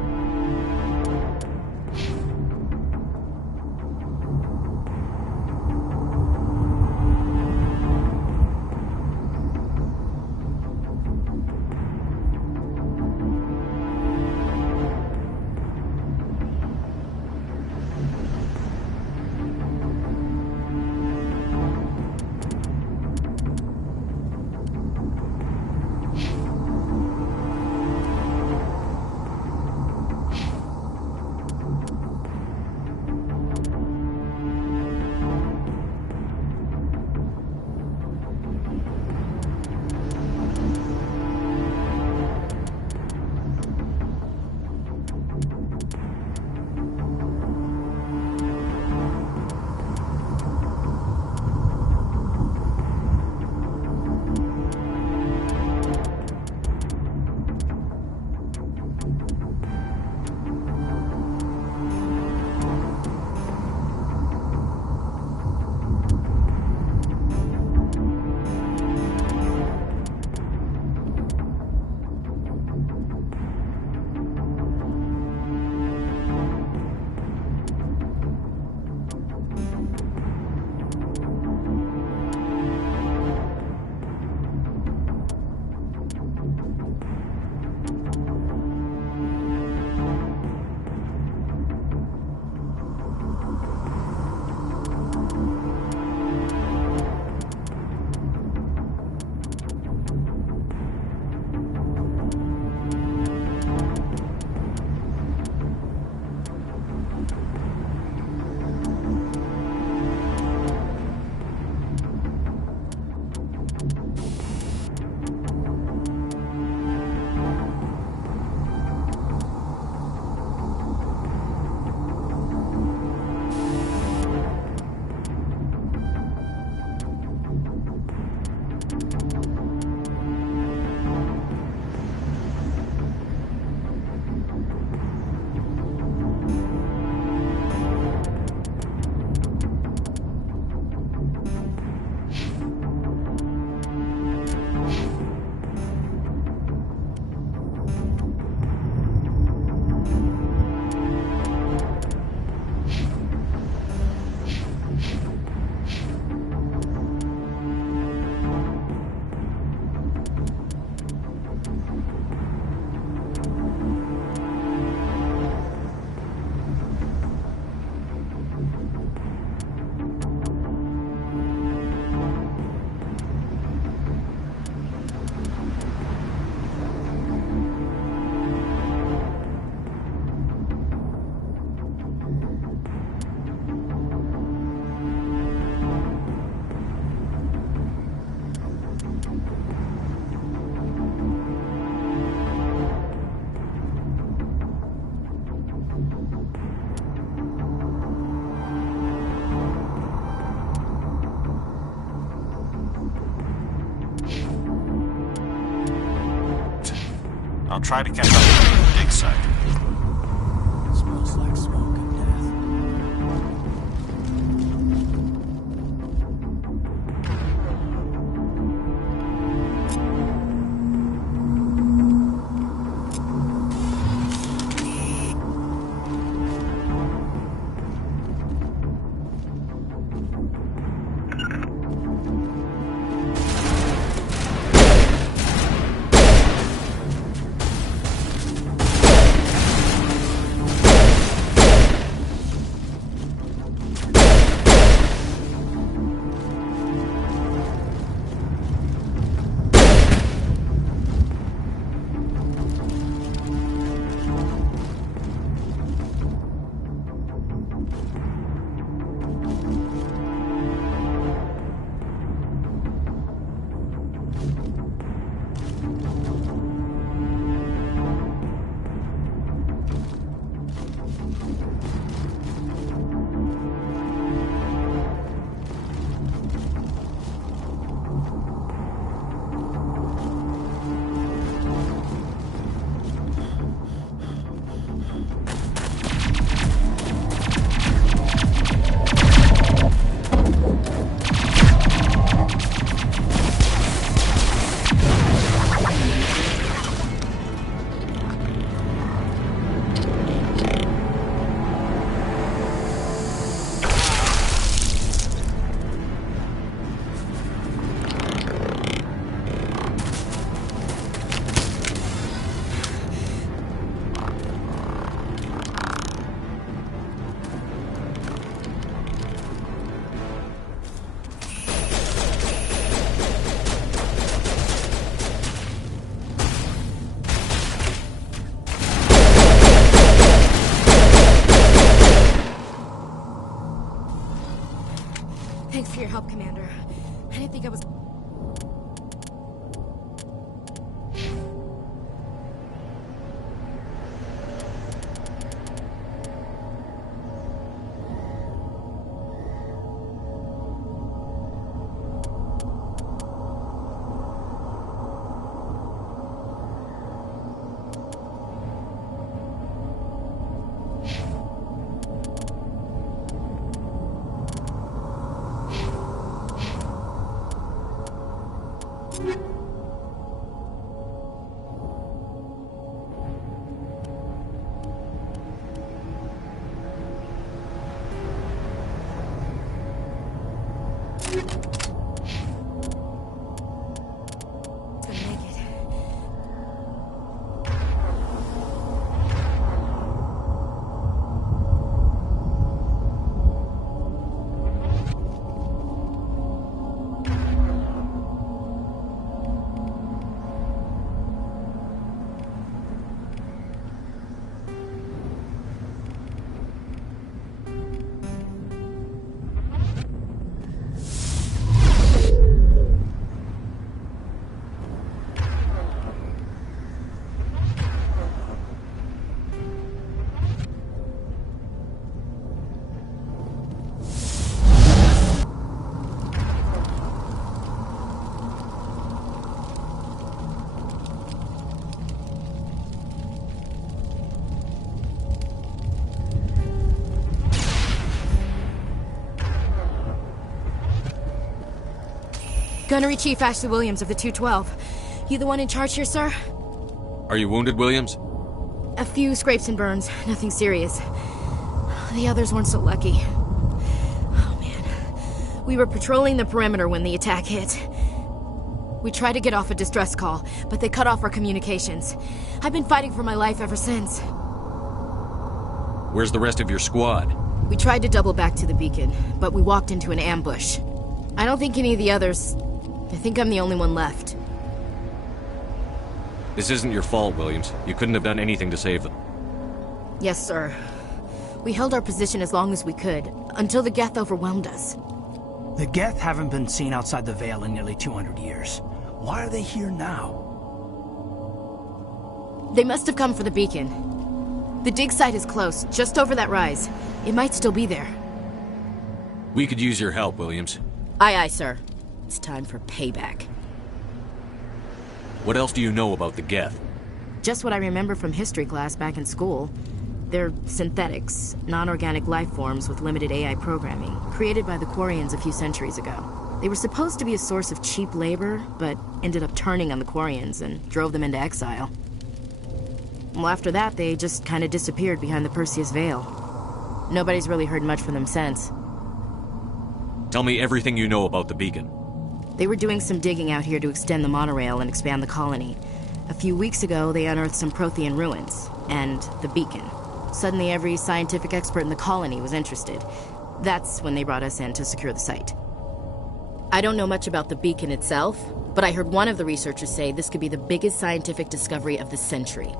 try to catch up with the dig site. Smells like smoke and death. Thanks for your help, Commander. I didn't think I was... Gunnery Chief Ashley Williams of the 212. You the one in charge here, sir? Are you wounded, Williams? A few scrapes and burns, nothing serious. The others weren't so lucky. Oh man. We were patrolling the perimeter when the attack hit. We tried to get off a distress call, but they cut off our communications. I've been fighting for my life ever since. Where's the rest of your squad? We tried to double back to the beacon, but we walked into an ambush. I don't think any of the others... I think I'm the only one left. This isn't your fault, Williams. You couldn't have done anything to save them. Yes, sir. We held our position as long as we could, until the Geth overwhelmed us. The Geth haven't been seen outside the Veil in nearly 200 years. Why are they here now? They must have come for the beacon. The dig site is close, just over that rise. It might still be there. We could use your help, Williams. Aye, aye, sir. It's time for payback. What else do you know about the Geth? Just what I remember from history class back in school. They're synthetics, non-organic life forms with limited AI programming, created by the Quarians a few centuries ago. They were supposed to be a source of cheap labor, but ended up turning on the Quarians and drove them into exile. Well, after that, they just kind of disappeared behind the Perseus Veil. Nobody's really heard much from them since. Tell me everything you know about the beacon. They were doing some digging out here to extend the monorail and expand the colony. A few weeks ago, they unearthed some Prothean ruins, and the beacon. Suddenly, every scientific expert in the colony was interested. That's when they brought us in to secure the site. I don't know much about the beacon itself, but I heard one of the researchers say this could be the biggest scientific discovery of the century.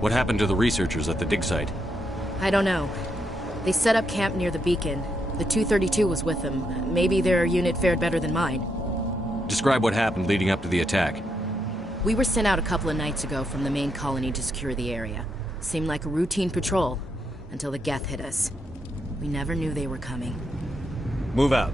What happened to the researchers at the dig site? I don't know. They set up camp near the beacon. The 232 was with them. Maybe their unit fared better than mine. Describe what happened leading up to the attack. We were sent out a couple of nights ago from the main colony to secure the area. Seemed like a routine patrol, until the Geth hit us. We never knew they were coming. Move out.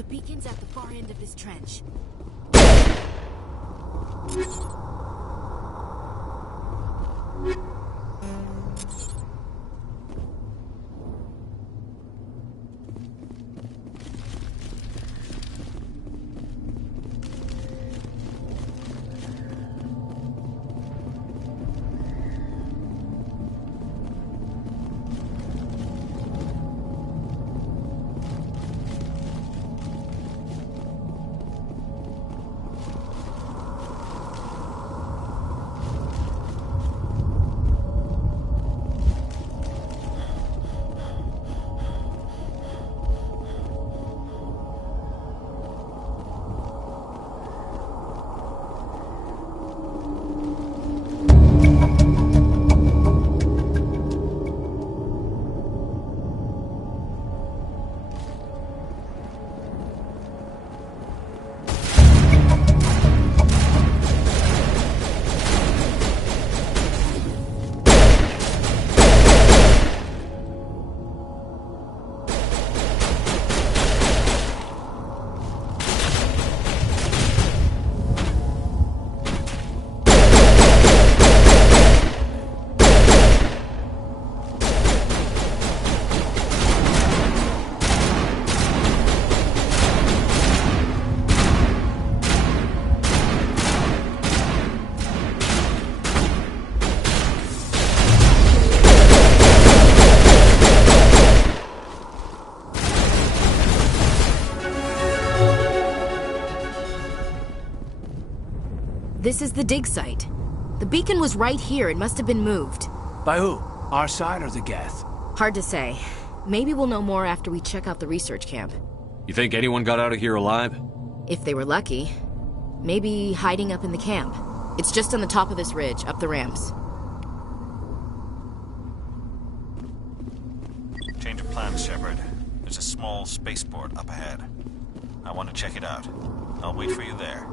The beacon's at the far end of this trench. This is the dig site. The beacon was right here. It must have been moved. By who? Our side or the Geth? Hard to say. Maybe we'll know more after we check out the research camp. You think anyone got out of here alive? If they were lucky. Maybe hiding up in the camp. It's just on the top of this ridge, up the ramps. Change of plans, Shepard. There's a small spaceport up ahead. I want to check it out. I'll wait for you there.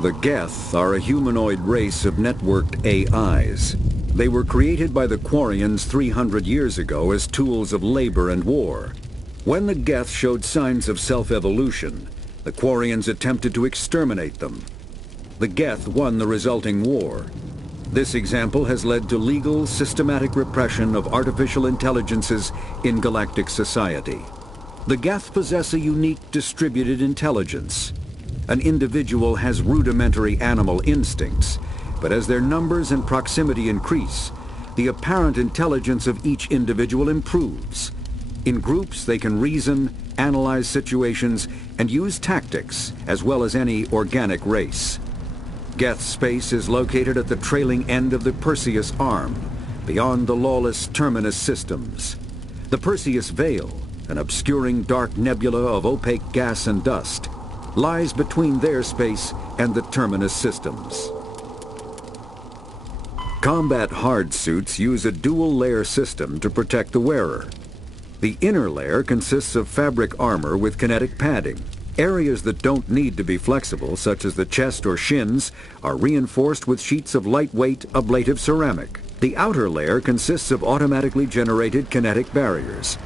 The Geth are a humanoid race of networked AIs. They were created by the Quarians 300 years ago as tools of labor and war. When the Geth showed signs of self-evolution, the Quarians attempted to exterminate them. The Geth won the resulting war. This example has led to legal, systematic repression of artificial intelligences in galactic society. The Geth possess a unique distributed intelligence. An individual has rudimentary animal instincts, but as their numbers and proximity increase, the apparent intelligence of each individual improves. In groups, they can reason, analyze situations, and use tactics, as well as any organic race. Geth space is located at the trailing end of the Perseus Arm, beyond the lawless Terminus systems. The Perseus Veil, an obscuring dark nebula of opaque gas and dust, lies between their space and the Terminus systems. Combat hard suits use a dual-layer system to protect the wearer. The inner layer consists of fabric armor with kinetic padding. Areas that don't need to be flexible, such as the chest or shins, are reinforced with sheets of lightweight, ablative ceramic. The outer layer consists of automatically generated kinetic barriers.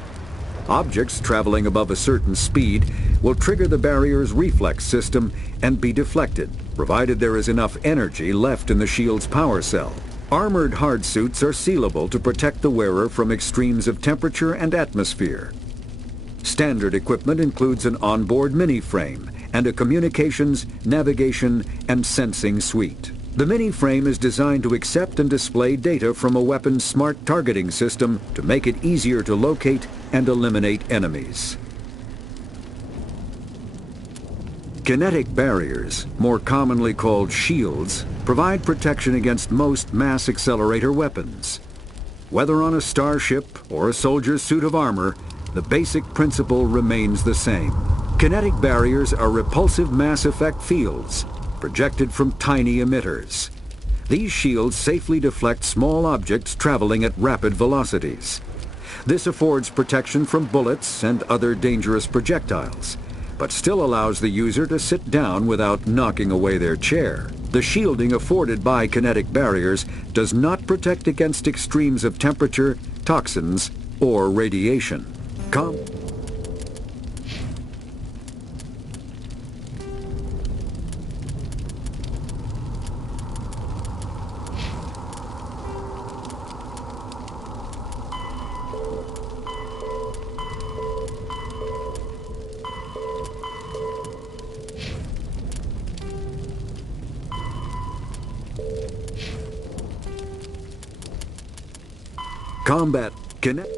Objects traveling above a certain speed will trigger the barrier's reflex system and be deflected, provided there is enough energy left in the shield's power cell. Armored hardsuits are sealable to protect the wearer from extremes of temperature and atmosphere. Standard equipment includes an onboard mini-frame and a communications, navigation, and sensing suite. The mini-frame is designed to accept and display data from a weapon's smart targeting system to make it easier to locate and eliminate enemies. Kinetic barriers, more commonly called shields, provide protection against most mass accelerator weapons. Whether on a starship or a soldier's suit of armor, the basic principle remains the same. Kinetic barriers are repulsive mass effect fields, projected from tiny emitters. These shields safely deflect small objects traveling at rapid velocities. This affords protection from bullets and other dangerous projectiles, but still allows the user to sit down without knocking away their chair. The shielding afforded by kinetic barriers does not protect against extremes of temperature, toxins, or radiation. Combat Connect.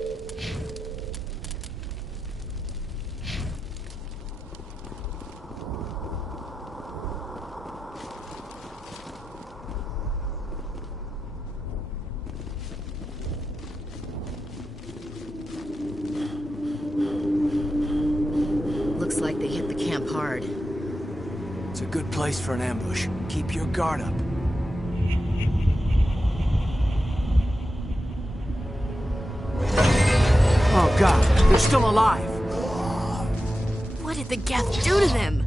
Looks like they hit the camp hard. It's a good place for an ambush. Keep your guard up. Oh God, they're still alive! What did the Geth do to them?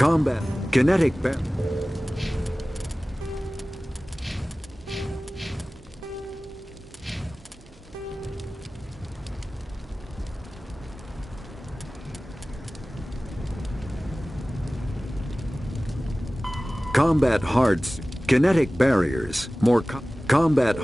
Combat. Kinetic Combat hearts. Kinetic barriers. More combat.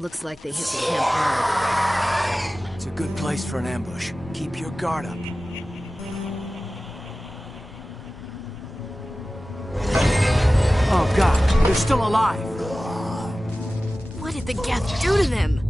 Looks like they hit the camp hard. It's a good place for an ambush. Keep your guard up. Oh God, they're still alive. What did the Geth do to them?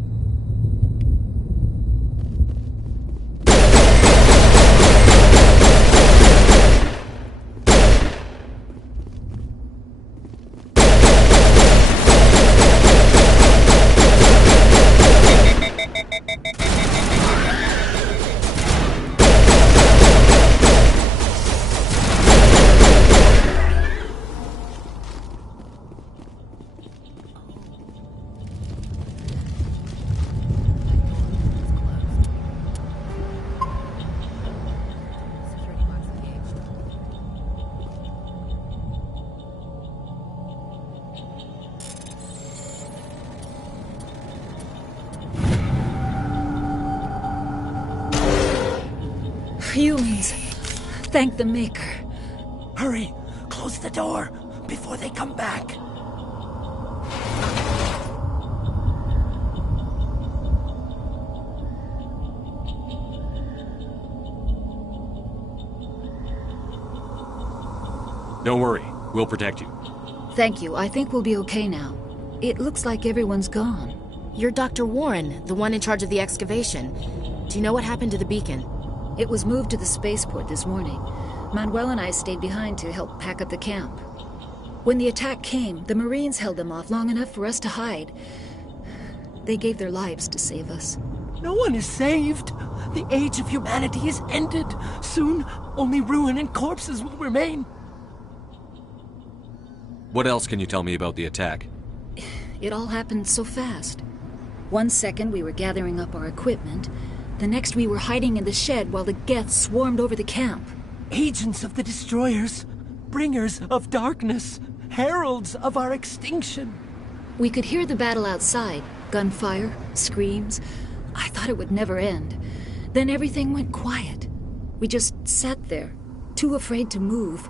Humans. Thank the Maker. Hurry! Close the door before they come back. Don't worry. We'll protect you. Thank you. I think we'll be okay now. It looks like everyone's gone. You're Dr. Warren, the one in charge of the excavation. Do you know what happened to the beacon? It was moved to the spaceport this morning. Manuel and I stayed behind to help pack up the camp. When the attack came, the Marines held them off long enough for us to hide. They gave their lives to save us. No one is saved. The age of humanity is ended. Soon, only ruin and corpses will remain. What else can you tell me about the attack? It all happened so fast. 1 second we were gathering up our equipment. The next we were hiding in the shed while the Geth swarmed over the camp. Agents of the Destroyers, bringers of darkness, heralds of our extinction. We could hear the battle outside. Gunfire, screams. I thought it would never end. Then everything went quiet. We just sat there, too afraid to move,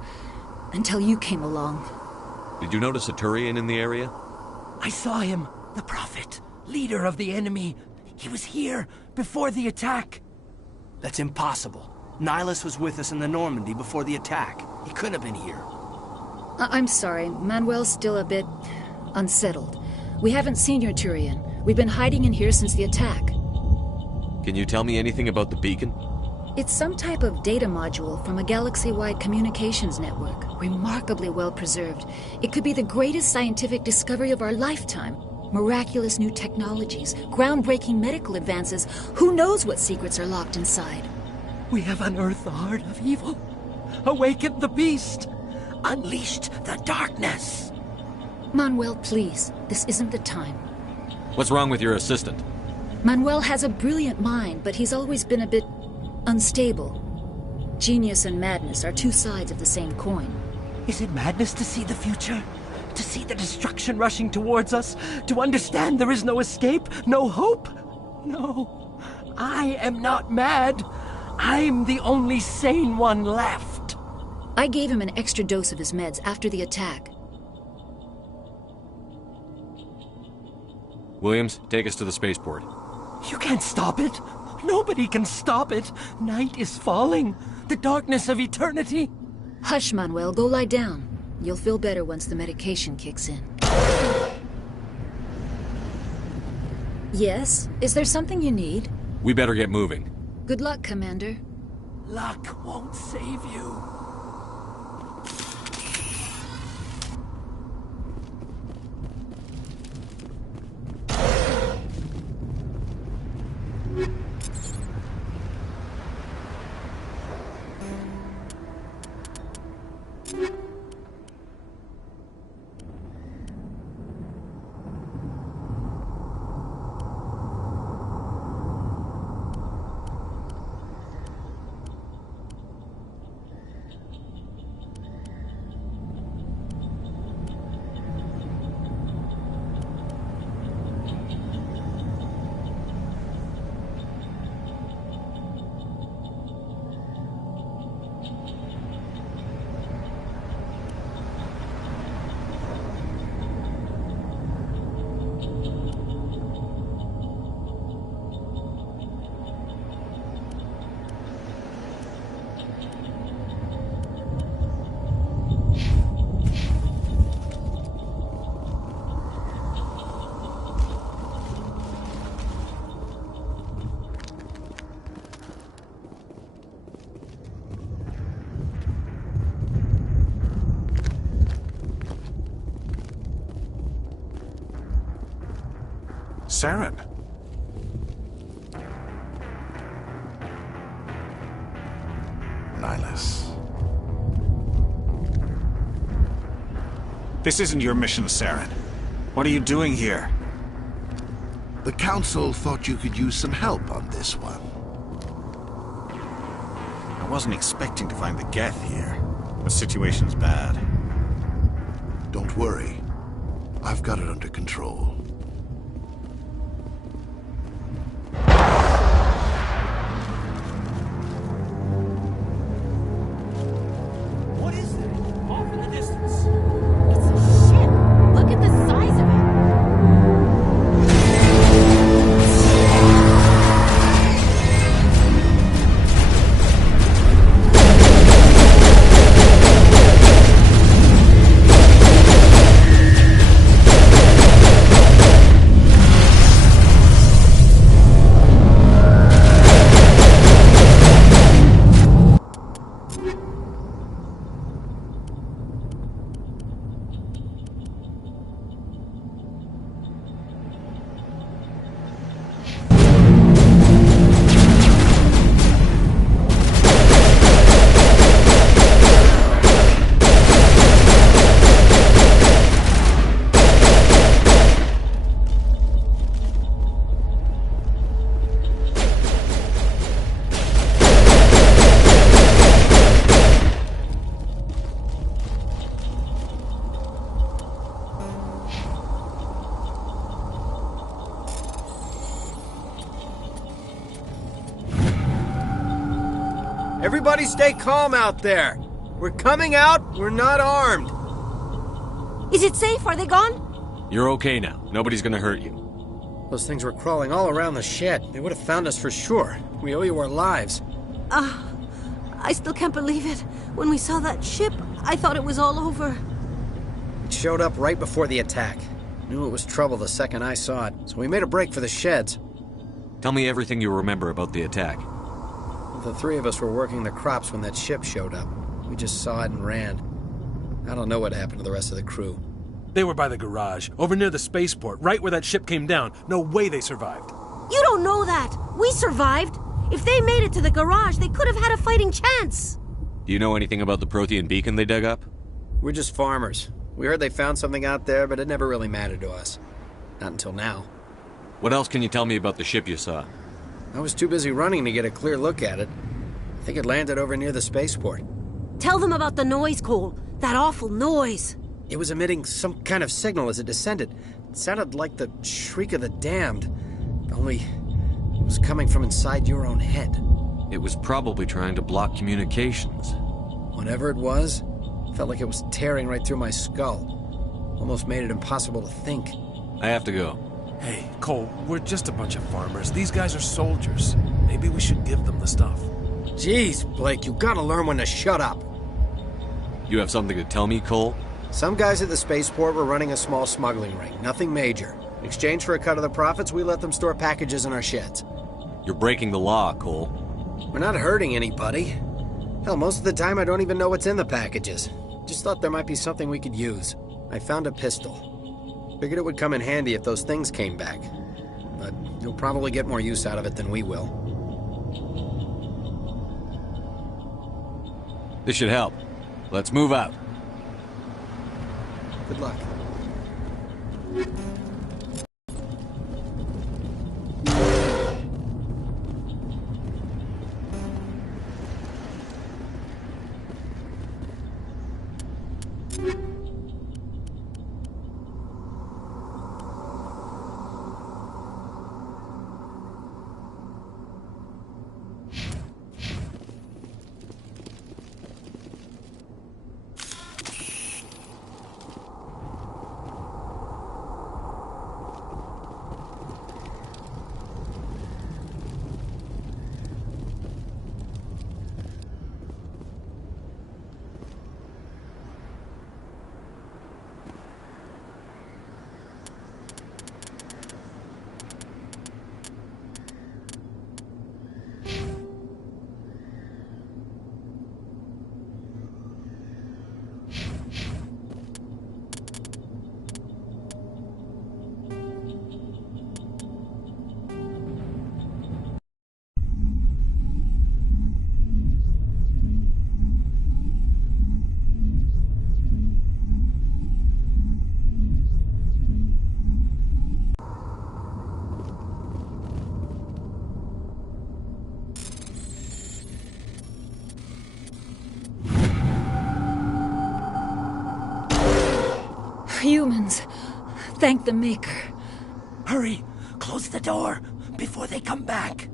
until you came along. Did you notice a Turian in the area? I saw him, the Prophet, leader of the enemy. He was here before the attack. That's impossible. Nihilus was with us in the Normandy before the attack. He couldn't have been here. I'm sorry. Manuel's still a bit unsettled. We haven't seen your Turian. We've been hiding in here since the attack. Can you tell me anything about the beacon? It's some type of data module from a galaxy-wide communications network. Remarkably well preserved. It could be the greatest scientific discovery of our lifetime. Miraculous new technologies, groundbreaking medical advances. Who knows what secrets are locked inside? We have unearthed the heart of evil, awakened the beast, unleashed the darkness. Manuel, please. This isn't the time. What's wrong with your assistant? Manuel has a brilliant mind, but he's always been a bit unstable. Genius and madness are two sides of the same coin. Is it madness to see the future? To see the destruction rushing towards us? To understand there is no escape? No hope? No. I am not mad. I'm the only sane one left. I gave him an extra dose of his meds after the attack. Williams, take us to the spaceport. You can't stop it. Nobody can stop it. Night is falling. The darkness of eternity. Hush, Manuel. Go lie down. You'll feel better once the medication kicks in. Yes? Is there something you need? We better get moving. Good luck, Commander. Luck won't save you. Saren. Nihlus. This isn't your mission, Saren. What are you doing here? The Council thought you could use some help on this one. I wasn't expecting to find the Geth here. The situation's bad. Don't worry. I've got it under control. What is that? Off in the distance. It's a ship. Look at the size of it. Everybody stay calm out there. We're coming out, we're not armed. Is it safe? Are they gone? You're okay now. Nobody's gonna hurt you. Those things were crawling all around the shed. They would have found us for sure. We owe you our lives. I still can't believe it. When we saw that ship, I thought it was all over. It showed up right before the attack. Knew it was trouble the second I saw it, so we made a break for the sheds. Tell me everything you remember about the attack. The three of us were working the crops when that ship showed up. We just saw it and ran. I don't know what happened to the rest of the crew. They were by the garage, over near the spaceport, right where that ship came down. No way they survived. You don't know that. We survived. If they made it to the garage, they could have had a fighting chance. Do you know anything about the Prothean beacon they dug up? We're just farmers. We heard they found something out there, but it never really mattered to us. Not until now. What else can you tell me about the ship you saw? I was too busy running to get a clear look at it. I think it landed over near the spaceport. Tell them about the noise, Cole. That awful noise. It was emitting some kind of signal as it descended. It sounded like the shriek of the damned. Only it was coming from inside your own head. It was probably trying to block communications. Whatever it was, felt like it was tearing right through my skull. Almost made it impossible to think. I have to go. Hey, Cole, we're just a bunch of farmers. These guys are soldiers. Maybe we should give them the stuff. Jeez, Blake, you gotta learn when to shut up. You have something to tell me, Cole? Some guys at the spaceport were running a small smuggling ring, nothing major. In exchange for a cut of the profits, we let them store packages in our sheds. You're breaking the law, Cole. We're not hurting anybody. Hell, most of the time I don't even know what's in the packages. Just thought there might be something we could use. I found a pistol. Figured it would come in handy if those things came back. But you'll probably get more use out of it than we will. This should help. Let's move out. Good luck. Humans. Thank the Maker. Hurry! Close the door before they come back.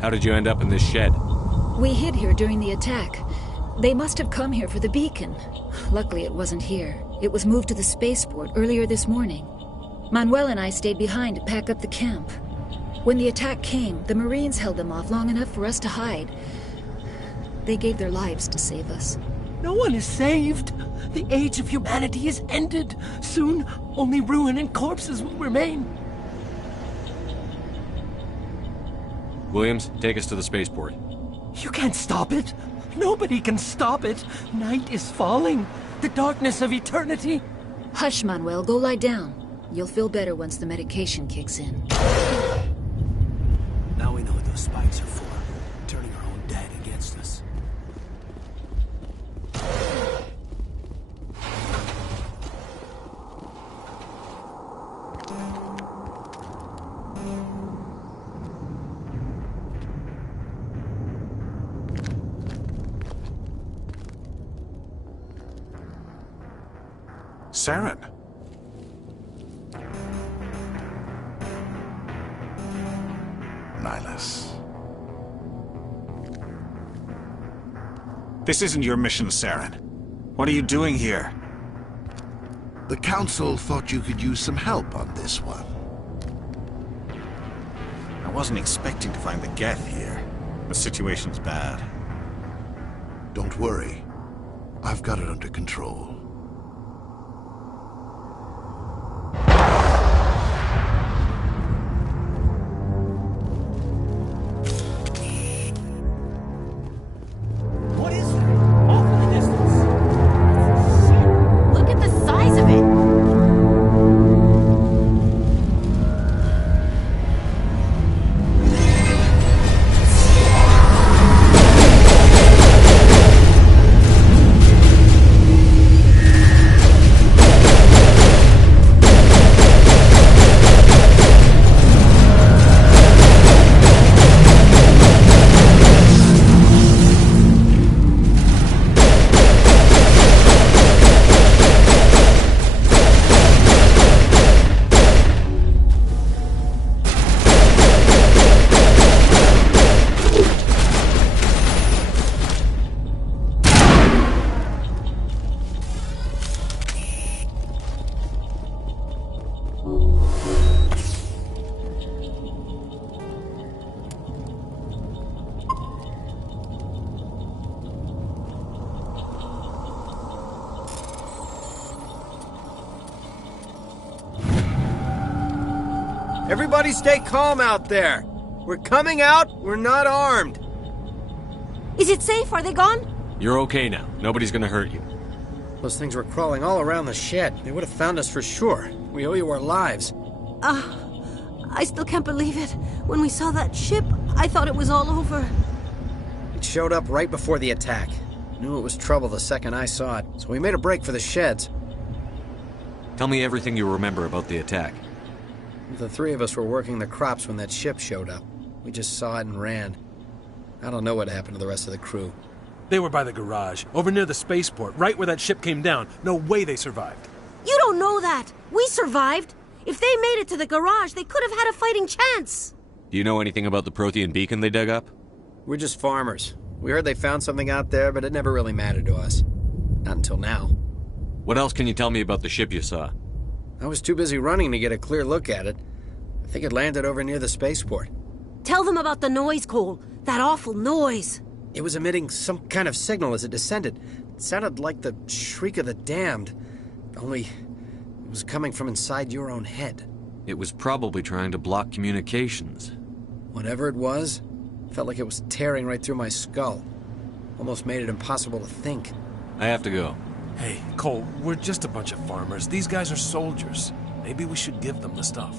How did you end up in this shed? We hid here during the attack. They must have come here for the beacon. Luckily, it wasn't here. It was moved to the spaceport earlier this morning. Manuel and I stayed behind to pack up the camp. When the attack came, the Marines held them off long enough for us to hide. They gave their lives to save us. No one is saved. The age of humanity is ended. Soon, only ruin and corpses will remain. Williams, take us to the spaceport. You can't stop it. Nobody can stop it. Night is falling. The darkness of eternity. Hush, Manuel. Go lie down. You'll feel better once the medication kicks in. Now we know what those spikes are for. Turning our own dead against us. Saren. Nihlus. This isn't your mission, Saren. What are you doing here? The Council thought you could use some help on this one. I wasn't expecting to find the Geth here. The situation's bad. Don't worry. I've got it under control. Everybody stay calm out there. We're coming out, we're not armed. Is it safe? Are they gone? You're okay now. Nobody's gonna hurt you. Those things were crawling all around the shed. They would have found us for sure. We owe you our lives. I still can't believe it. When we saw that ship, I thought it was all over. It showed up right before the attack. Knew it was trouble the second I saw it, so we made a break for the sheds. Tell me everything you remember about the attack. The three of us were working the crops when that ship showed up. We just saw it and ran. I don't know what happened to the rest of the crew. They were by the garage, over near the spaceport, right where that ship came down. No way they survived. You don't know that. We survived. If they made it to the garage, they could have had a fighting chance. Do you know anything about the Prothean beacon they dug up? We're just farmers. We heard they found something out there, but it never really mattered to us. Not until now. What else can you tell me about the ship you saw? I was too busy running to get a clear look at it. I think it landed over near the spaceport. Tell them about the noise, Cole. That awful noise. It was emitting some kind of signal as it descended. It sounded like the shriek of the damned. Only it was coming from inside your own head. It was probably trying to block communications. Whatever it was, felt like it was tearing right through my skull. Almost made it impossible to think. I have to go. Hey, Cole, we're just a bunch of farmers. These guys are soldiers. Maybe we should give them the stuff.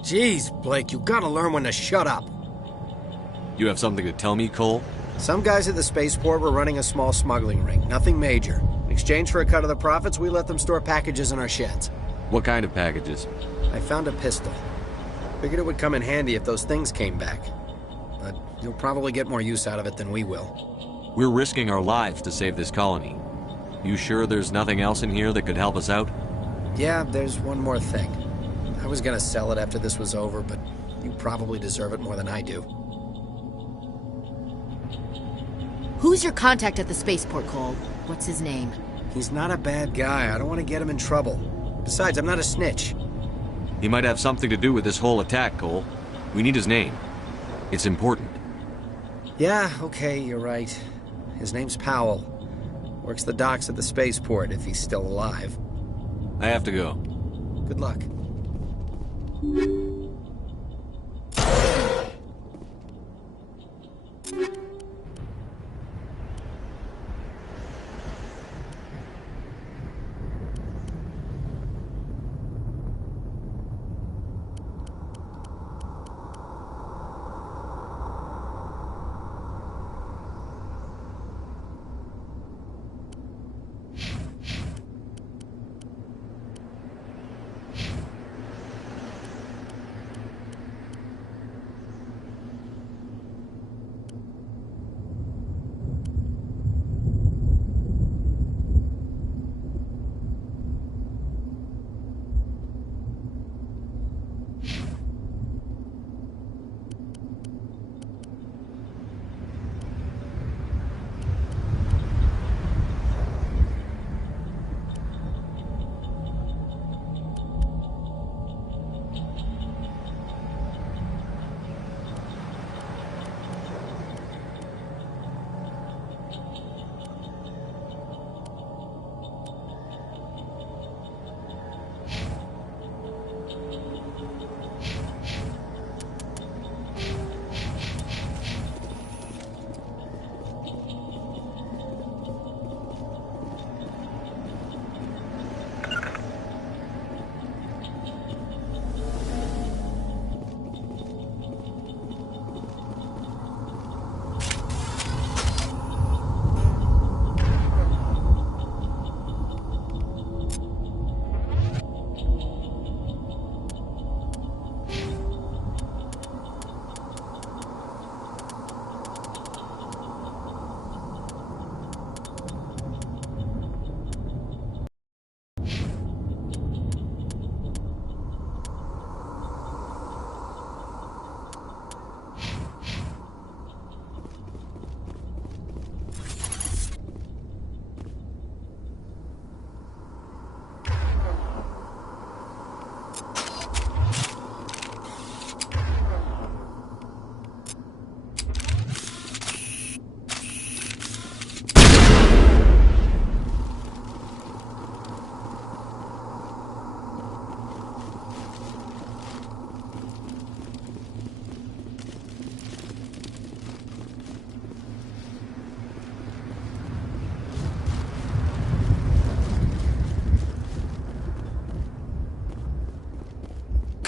Jeez, Blake, you gotta learn when to shut up. You have something to tell me, Cole? Some guys at the spaceport were running a small smuggling ring, nothing major. In exchange for a cut of the profits, we let them store packages in our sheds. What kind of packages? I found a pistol. Figured it would come in handy if those things came back. But you'll probably get more use out of it than we will. We're risking our lives to save this colony. You sure there's nothing else in here that could help us out? Yeah, there's one more thing. I was gonna sell it after this was over, but you probably deserve it more than I do. Who's your contact at the spaceport, Cole? What's his name? He's not a bad guy. I don't want to get him in trouble. Besides, I'm not a snitch. He might have something to do with this whole attack, Cole. We need his name. It's important. Yeah, okay, you're right. His name's Powell. Works the docks at the spaceport, if he's still alive. I have to go. Good luck.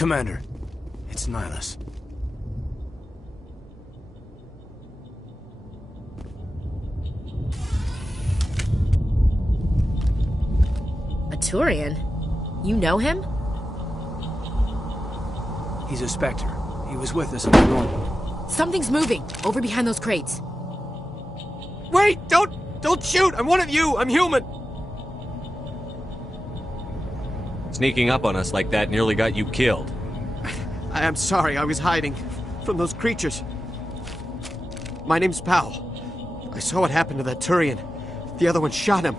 Commander, it's Nihilus. A Turian? You know him? He's a Spectre. He was with us on the normal. Something's moving, over behind those crates. Wait! Don't shoot! I'm one of you! I'm human! Sneaking up on us like that nearly got you killed. I am sorry, I was hiding from those creatures. My name's Powell. I saw what happened to that Turian. The other one shot him.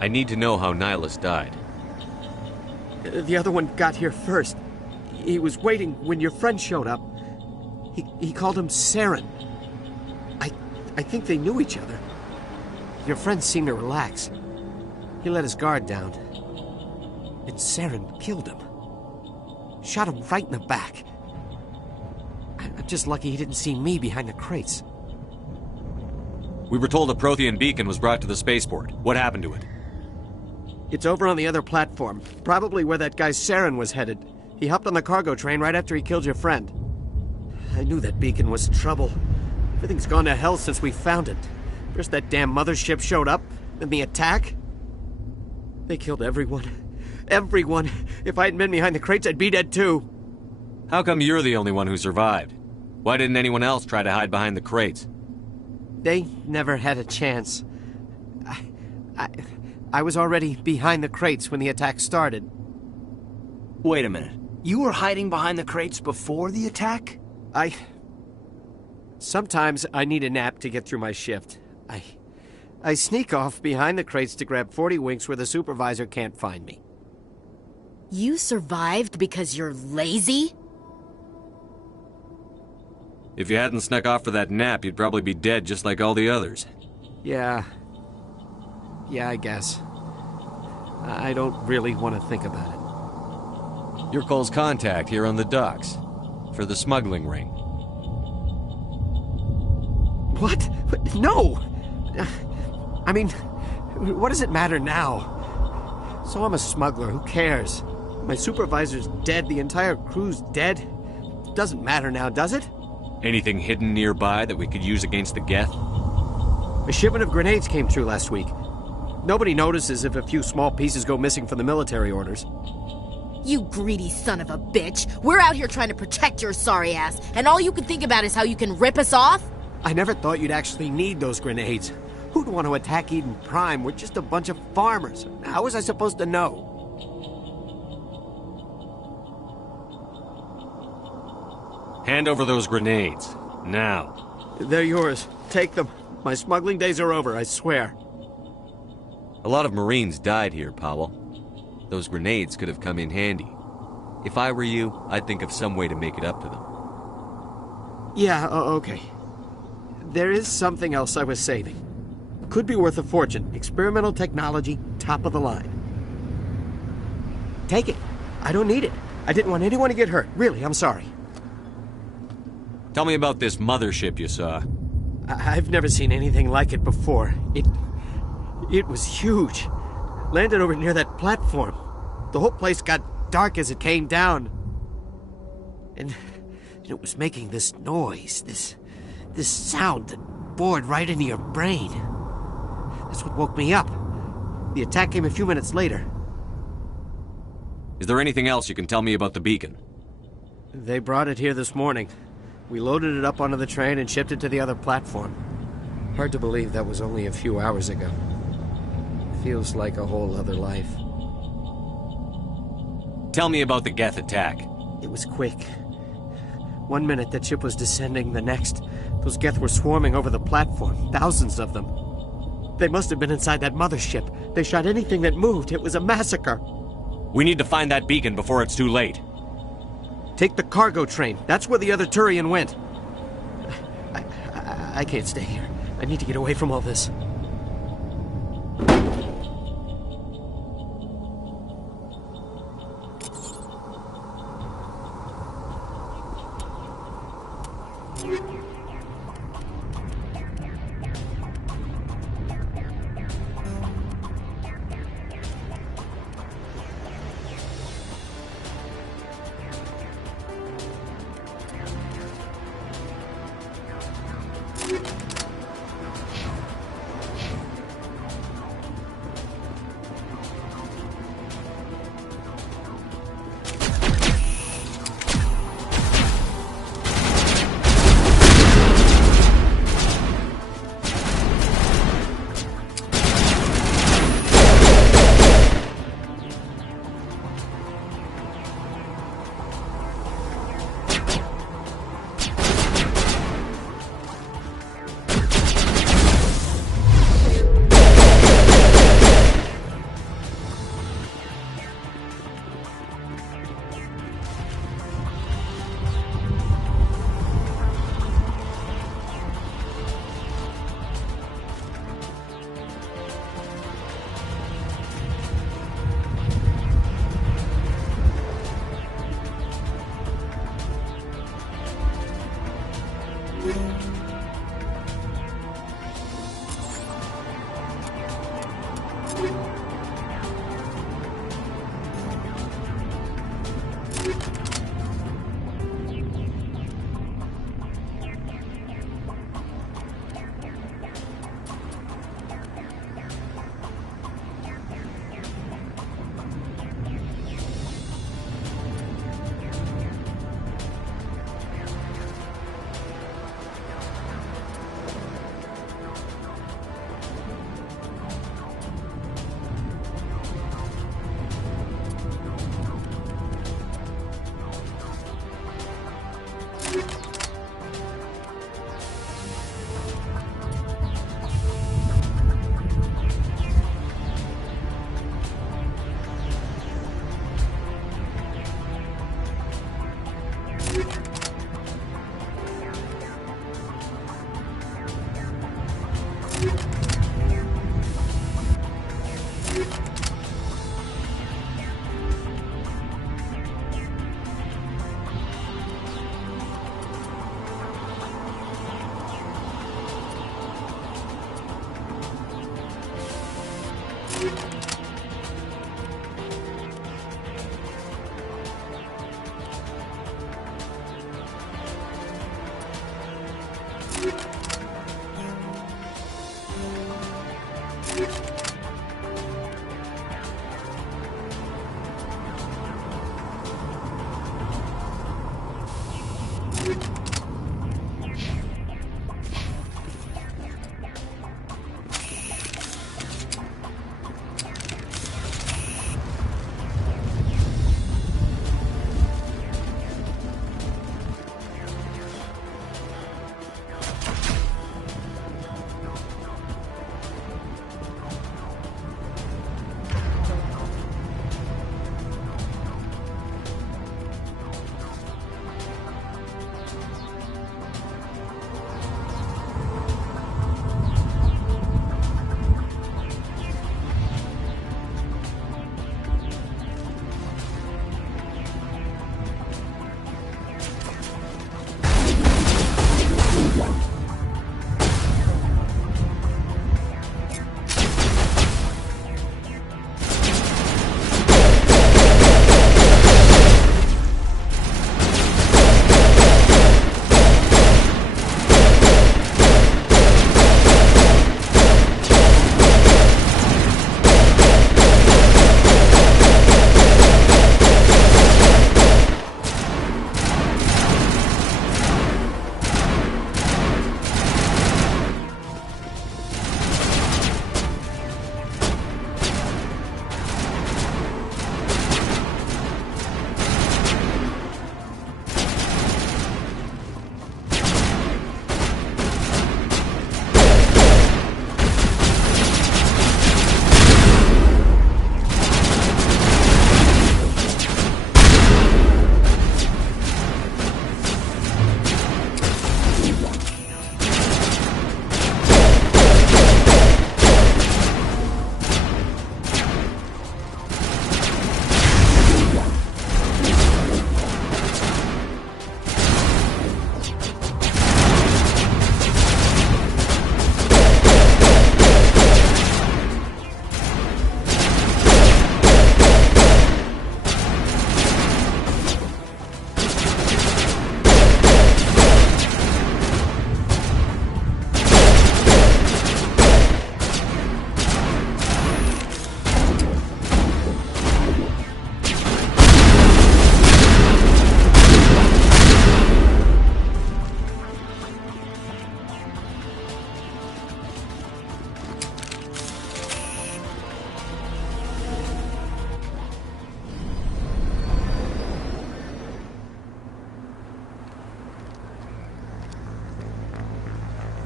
I need to know how Nihilus died. The other one got here first. He was waiting when your friend showed up. He called him Saren. I think they knew each other. Your friend seemed to relax. He let his guard down. And Saren killed him. Shot him right in the back. I'm just lucky he didn't see me behind the crates. We were told a Prothean beacon was brought to the spaceport. What happened to it? It's over on the other platform. Probably where that guy Saren was headed. He hopped on the cargo train right after he killed your friend. I knew that beacon was trouble. Everything's gone to hell since we found it. First that damn mothership showed up, then the attack. They killed everyone. Everyone. If I hadn't been behind the crates, I'd be dead too. How come you're the only one who survived? Why didn't anyone else try to hide behind the crates? They never had a chance. I was already behind the crates when the attack started. Wait a minute. You were hiding behind the crates before the attack? Sometimes I need a nap to get through my shift. I sneak off behind the crates to grab 40 winks where the supervisor can't find me. You survived because you're lazy? If you hadn't snuck off for that nap, you'd probably be dead just like all the others. Yeah, I guess. I don't really want to think about it. You're Cole's contact here on the docks. For the smuggling ring. What? No! I mean, what does it matter now? So I'm a smuggler, who cares? My supervisor's dead, the entire crew's dead. Doesn't matter now, does it? Anything hidden nearby that we could use against the Geth? A shipment of grenades came through last week. Nobody notices if a few small pieces go missing from the military orders. You greedy son of a bitch! We're out here trying to protect your sorry ass, and all you can think about is how you can rip us off? I never thought you'd actually need those grenades. Who'd want to attack Eden Prime? We're just a bunch of farmers. How was I supposed to know? Hand over those grenades. Now. They're yours. Take them. My smuggling days are over, I swear. A lot of Marines died here, Powell. Those grenades could have come in handy. If I were you, I'd think of some way to make it up to them. Yeah, okay. There is something else I was saving. Could be worth a fortune. Experimental technology, top of the line. Take it. I don't need it. I didn't want anyone to get hurt. Really, I'm sorry. Tell me about this mothership you saw. I've never seen anything like it before. It was huge. Landed over near that platform. The whole place got dark as it came down. And it was making this noise, this sound that bored right into your brain. That's what woke me up. The attack came a few minutes later. Is there anything else you can tell me about the beacon? They brought it here this morning. We loaded it up onto the train and shipped it to the other platform. Hard to believe that was only a few hours ago. Feels like a whole other life. Tell me about the Geth attack. It was quick. 1 minute that ship was descending, the next, those Geth were swarming over the platform. Thousands of them. They must have been inside that mothership. They shot anything that moved. It was a massacre. We need to find that beacon before it's too late. Take the cargo train. That's where the other Turian went. I can't stay here. I need to get away from all this.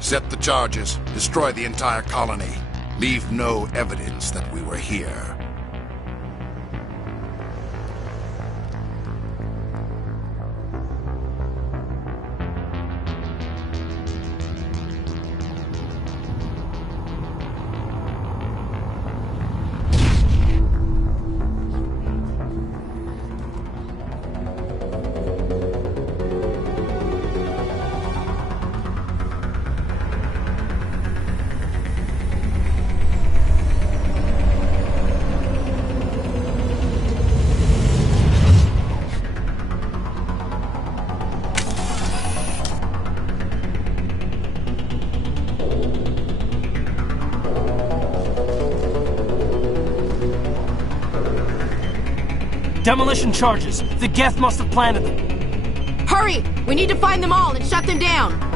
Set the charges. Destroy the entire colony. Leave no evidence that we were here. Demolition charges. The Geth must have planted them. Hurry! We need to find them all and shut them down!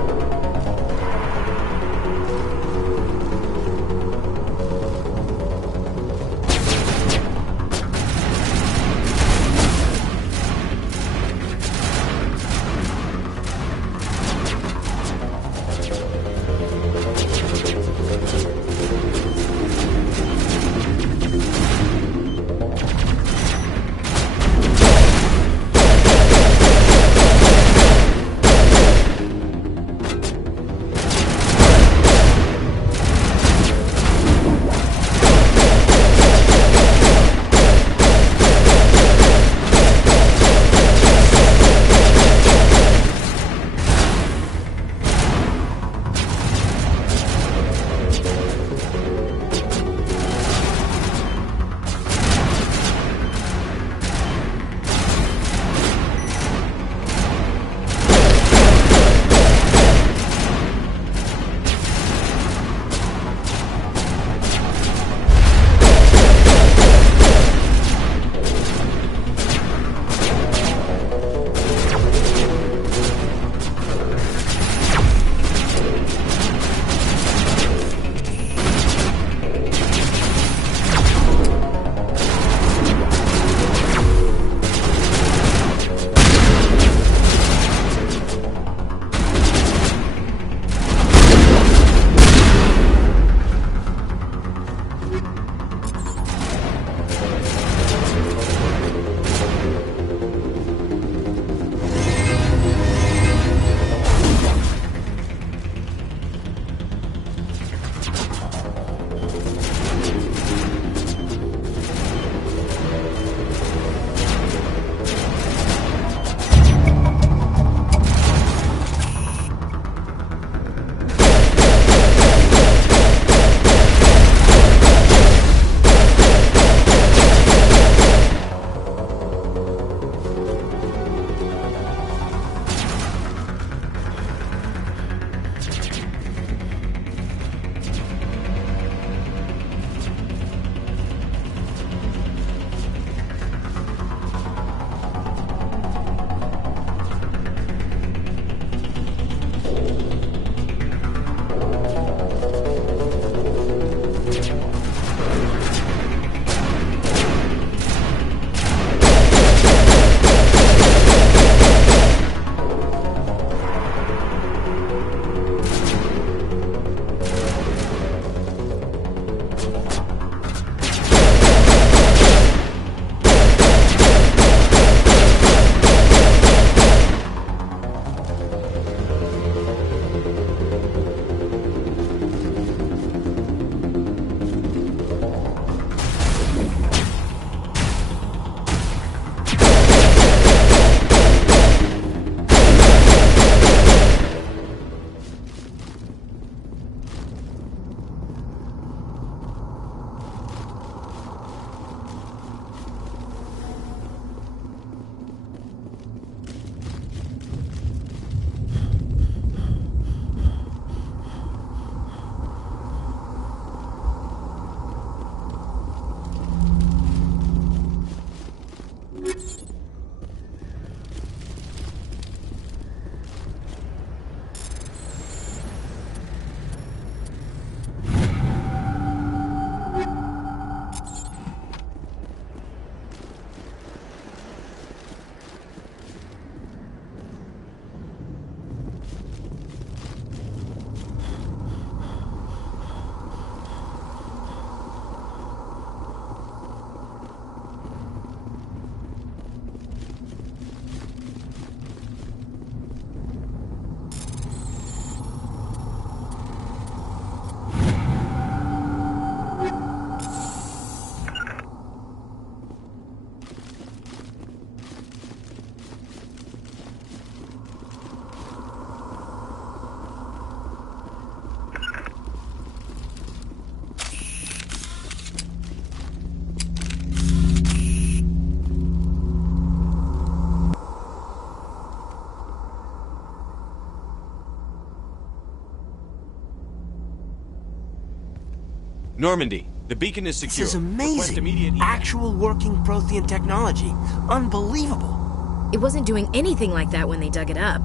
Normandy, the beacon is secure. This is amazing. Actual working Prothean technology. Unbelievable. It wasn't doing anything like that when they dug it up.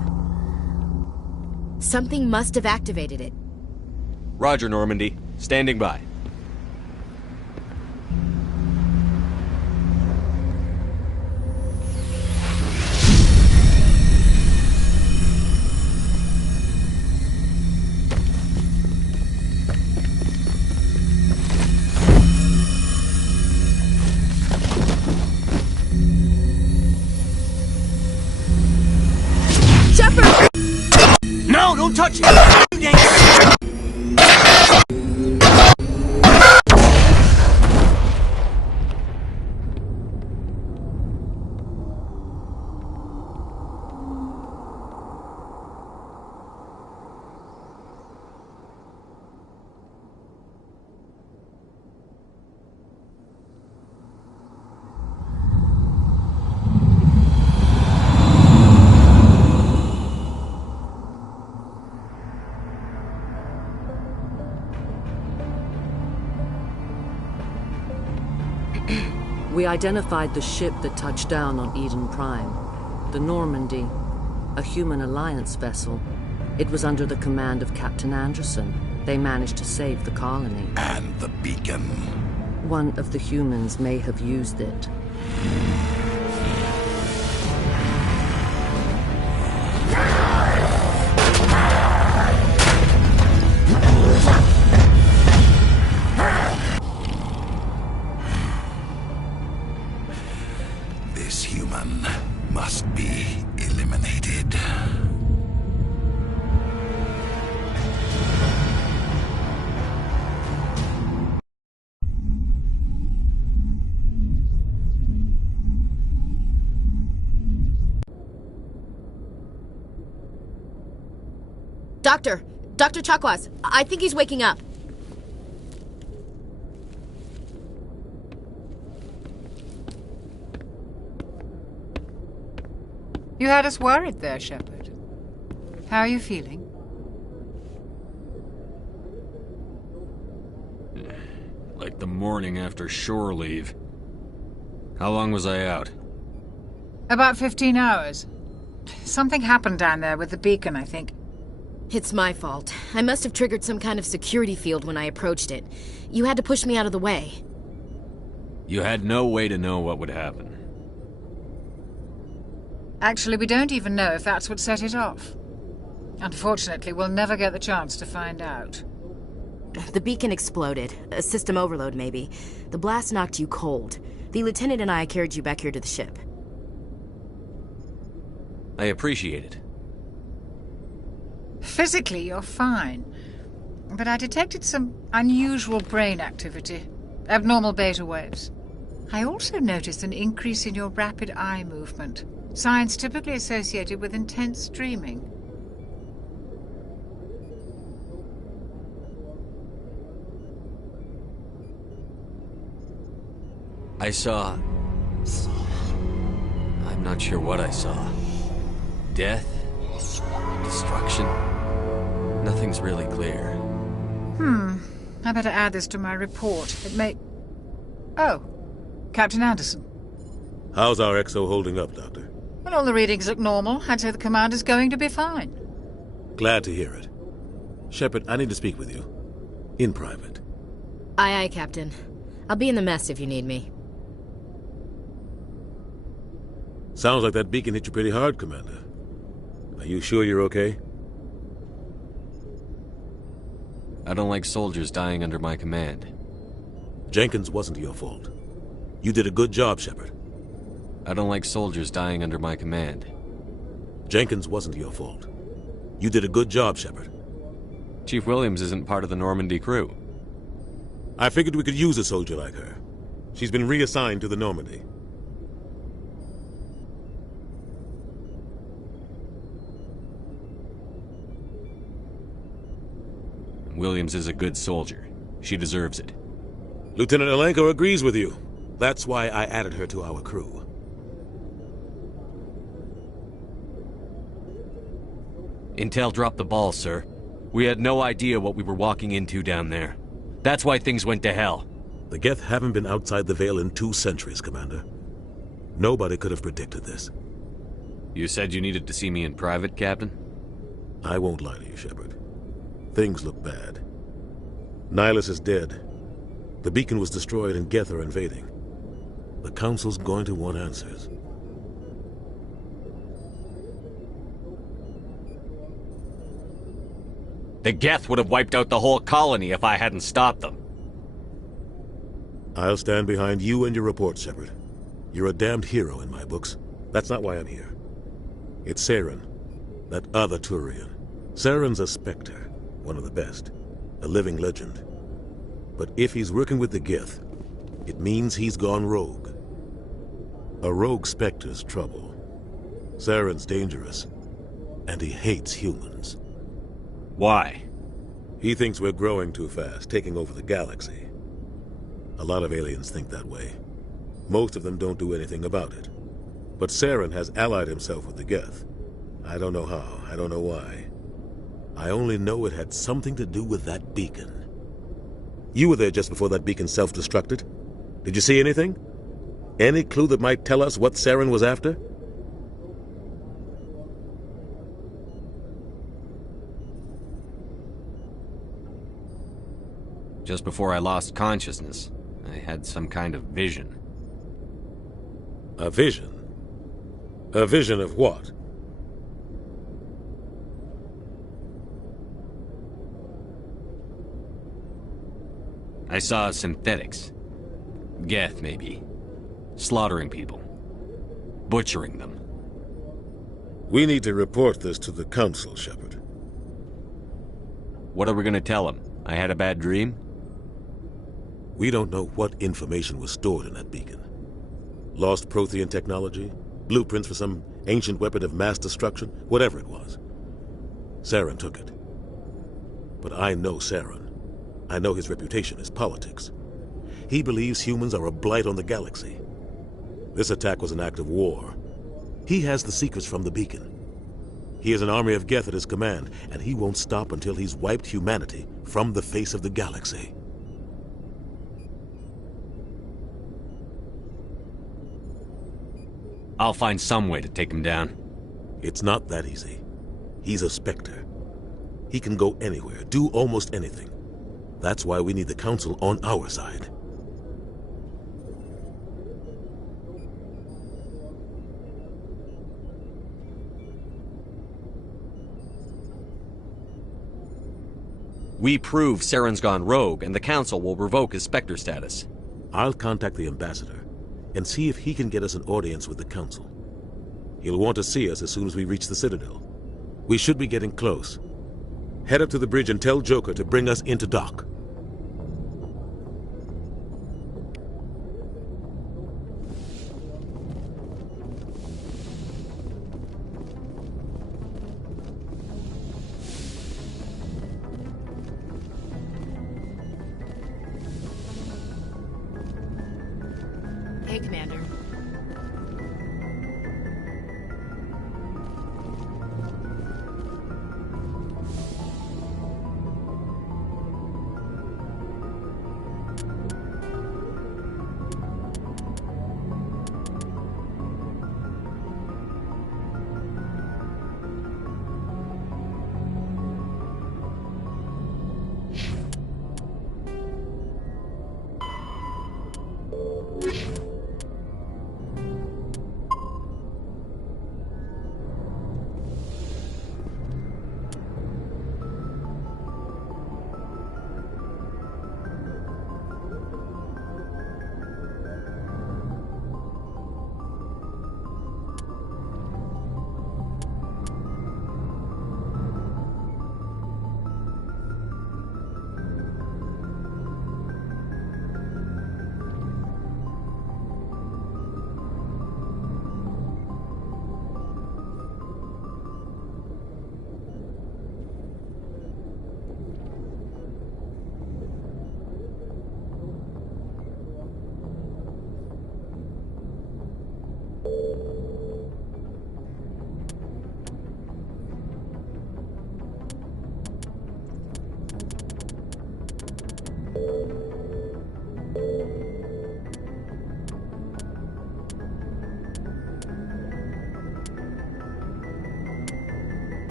Something must have activated it. Roger, Normandy. Standing by. No, don't touch it! Too dangerous! We identified the ship that touched down on Eden Prime. The Normandy, a human alliance vessel. It was under the command of Captain Anderson. They managed to save the colony. And the beacon. One of the humans may have used it. This human must be eliminated. Dr. Chakwas, I think he's waking up. You had us worried there, Shepard. How are you feeling? Like the morning after shore leave. How long was I out? About 15 hours. Something happened down there with the beacon, I think. It's my fault. I must have triggered some kind of security field when I approached it. You had to push me out of the way. You had no way to know what would happen. Actually, we don't even know if that's what set it off. Unfortunately, we'll never get the chance to find out. The beacon exploded. A system overload, maybe. The blast knocked you cold. The lieutenant and I carried you back here to the ship. I appreciate it. Physically, you're fine. But I detected some unusual brain activity. Abnormal beta waves. I also noticed an increase in your rapid eye movement. Signs typically associated with intense dreaming. I saw... I'm not sure what I saw. Death? Destruction? Nothing's really clear. I better add this to my report. It may... Oh, Captain Anderson. How's our XO holding up, Doctor? Well, all the readings look normal. I'd say the commander's going to be fine. Glad to hear it. Shepard, I need to speak with you. In private. Aye, aye, Captain. I'll be in the mess if you need me. Sounds like that beacon hit you pretty hard, Commander. Are you sure you're okay? I don't like soldiers dying under my command. Jenkins wasn't your fault. You did a good job, Shepard. I don't like soldiers dying under my command. Jenkins wasn't your fault. You did a good job, Shepard. Chief Williams isn't part of the Normandy crew. I figured we could use a soldier like her. She's been reassigned to the Normandy. Williams is a good soldier. She deserves it. Lieutenant Alenko agrees with you. That's why I added her to our crew. Intel dropped the ball, sir. We had no idea what we were walking into down there. That's why things went to hell. The Geth haven't been outside the Veil in 2 centuries, Commander. Nobody could have predicted this. You said you needed to see me in private, Captain? I won't lie to you, Shepard. Things look bad. Nihilus is dead. The beacon was destroyed and Geth are invading. The Council's going to want answers. The Geth would have wiped out the whole colony if I hadn't stopped them. I'll stand behind you and your report, Shepard. You're a damned hero in my books. That's not why I'm here. It's Saren, that other Turian. Saren's a Spectre, one of the best, a living legend. But if he's working with the Geth, it means he's gone rogue. A rogue Spectre's trouble. Saren's dangerous, and he hates humans. Why? He thinks we're growing too fast, taking over the galaxy. A lot of aliens think that way. Most of them don't do anything about it. But Saren has allied himself with the Geth. I don't know how, I don't know why. I only know it had something to do with that beacon. You were there just before that beacon self-destructed. Did you see anything? Any clue that might tell us what Saren was after? Just before I lost consciousness, I had some kind of vision. A vision? A vision of what? I saw synthetics. Geth, maybe. Slaughtering people. Butchering them. We need to report this to the Council, Shepard. What are we gonna tell them? I had a bad dream? We don't know what information was stored in that beacon. Lost Prothean technology? Blueprints for some ancient weapon of mass destruction? Whatever it was. Saren took it. But I know Saren. I know his reputation is politics. He believes humans are a blight on the galaxy. This attack was an act of war. He has the secrets from the beacon. He has an army of Geth at his command, and he won't stop until he's wiped humanity from the face of the galaxy. I'll find some way to take him down. It's not that easy. He's a Spectre. He can go anywhere, do almost anything. That's why we need the Council on our side. We prove Saren's gone rogue, and the Council will revoke his Spectre status. I'll contact the Ambassador and see if he can get us an audience with the Council. He'll want to see us as soon as we reach the Citadel. We should be getting close. Head up to the bridge and tell Joker to bring us into dock. Hey, Commander. You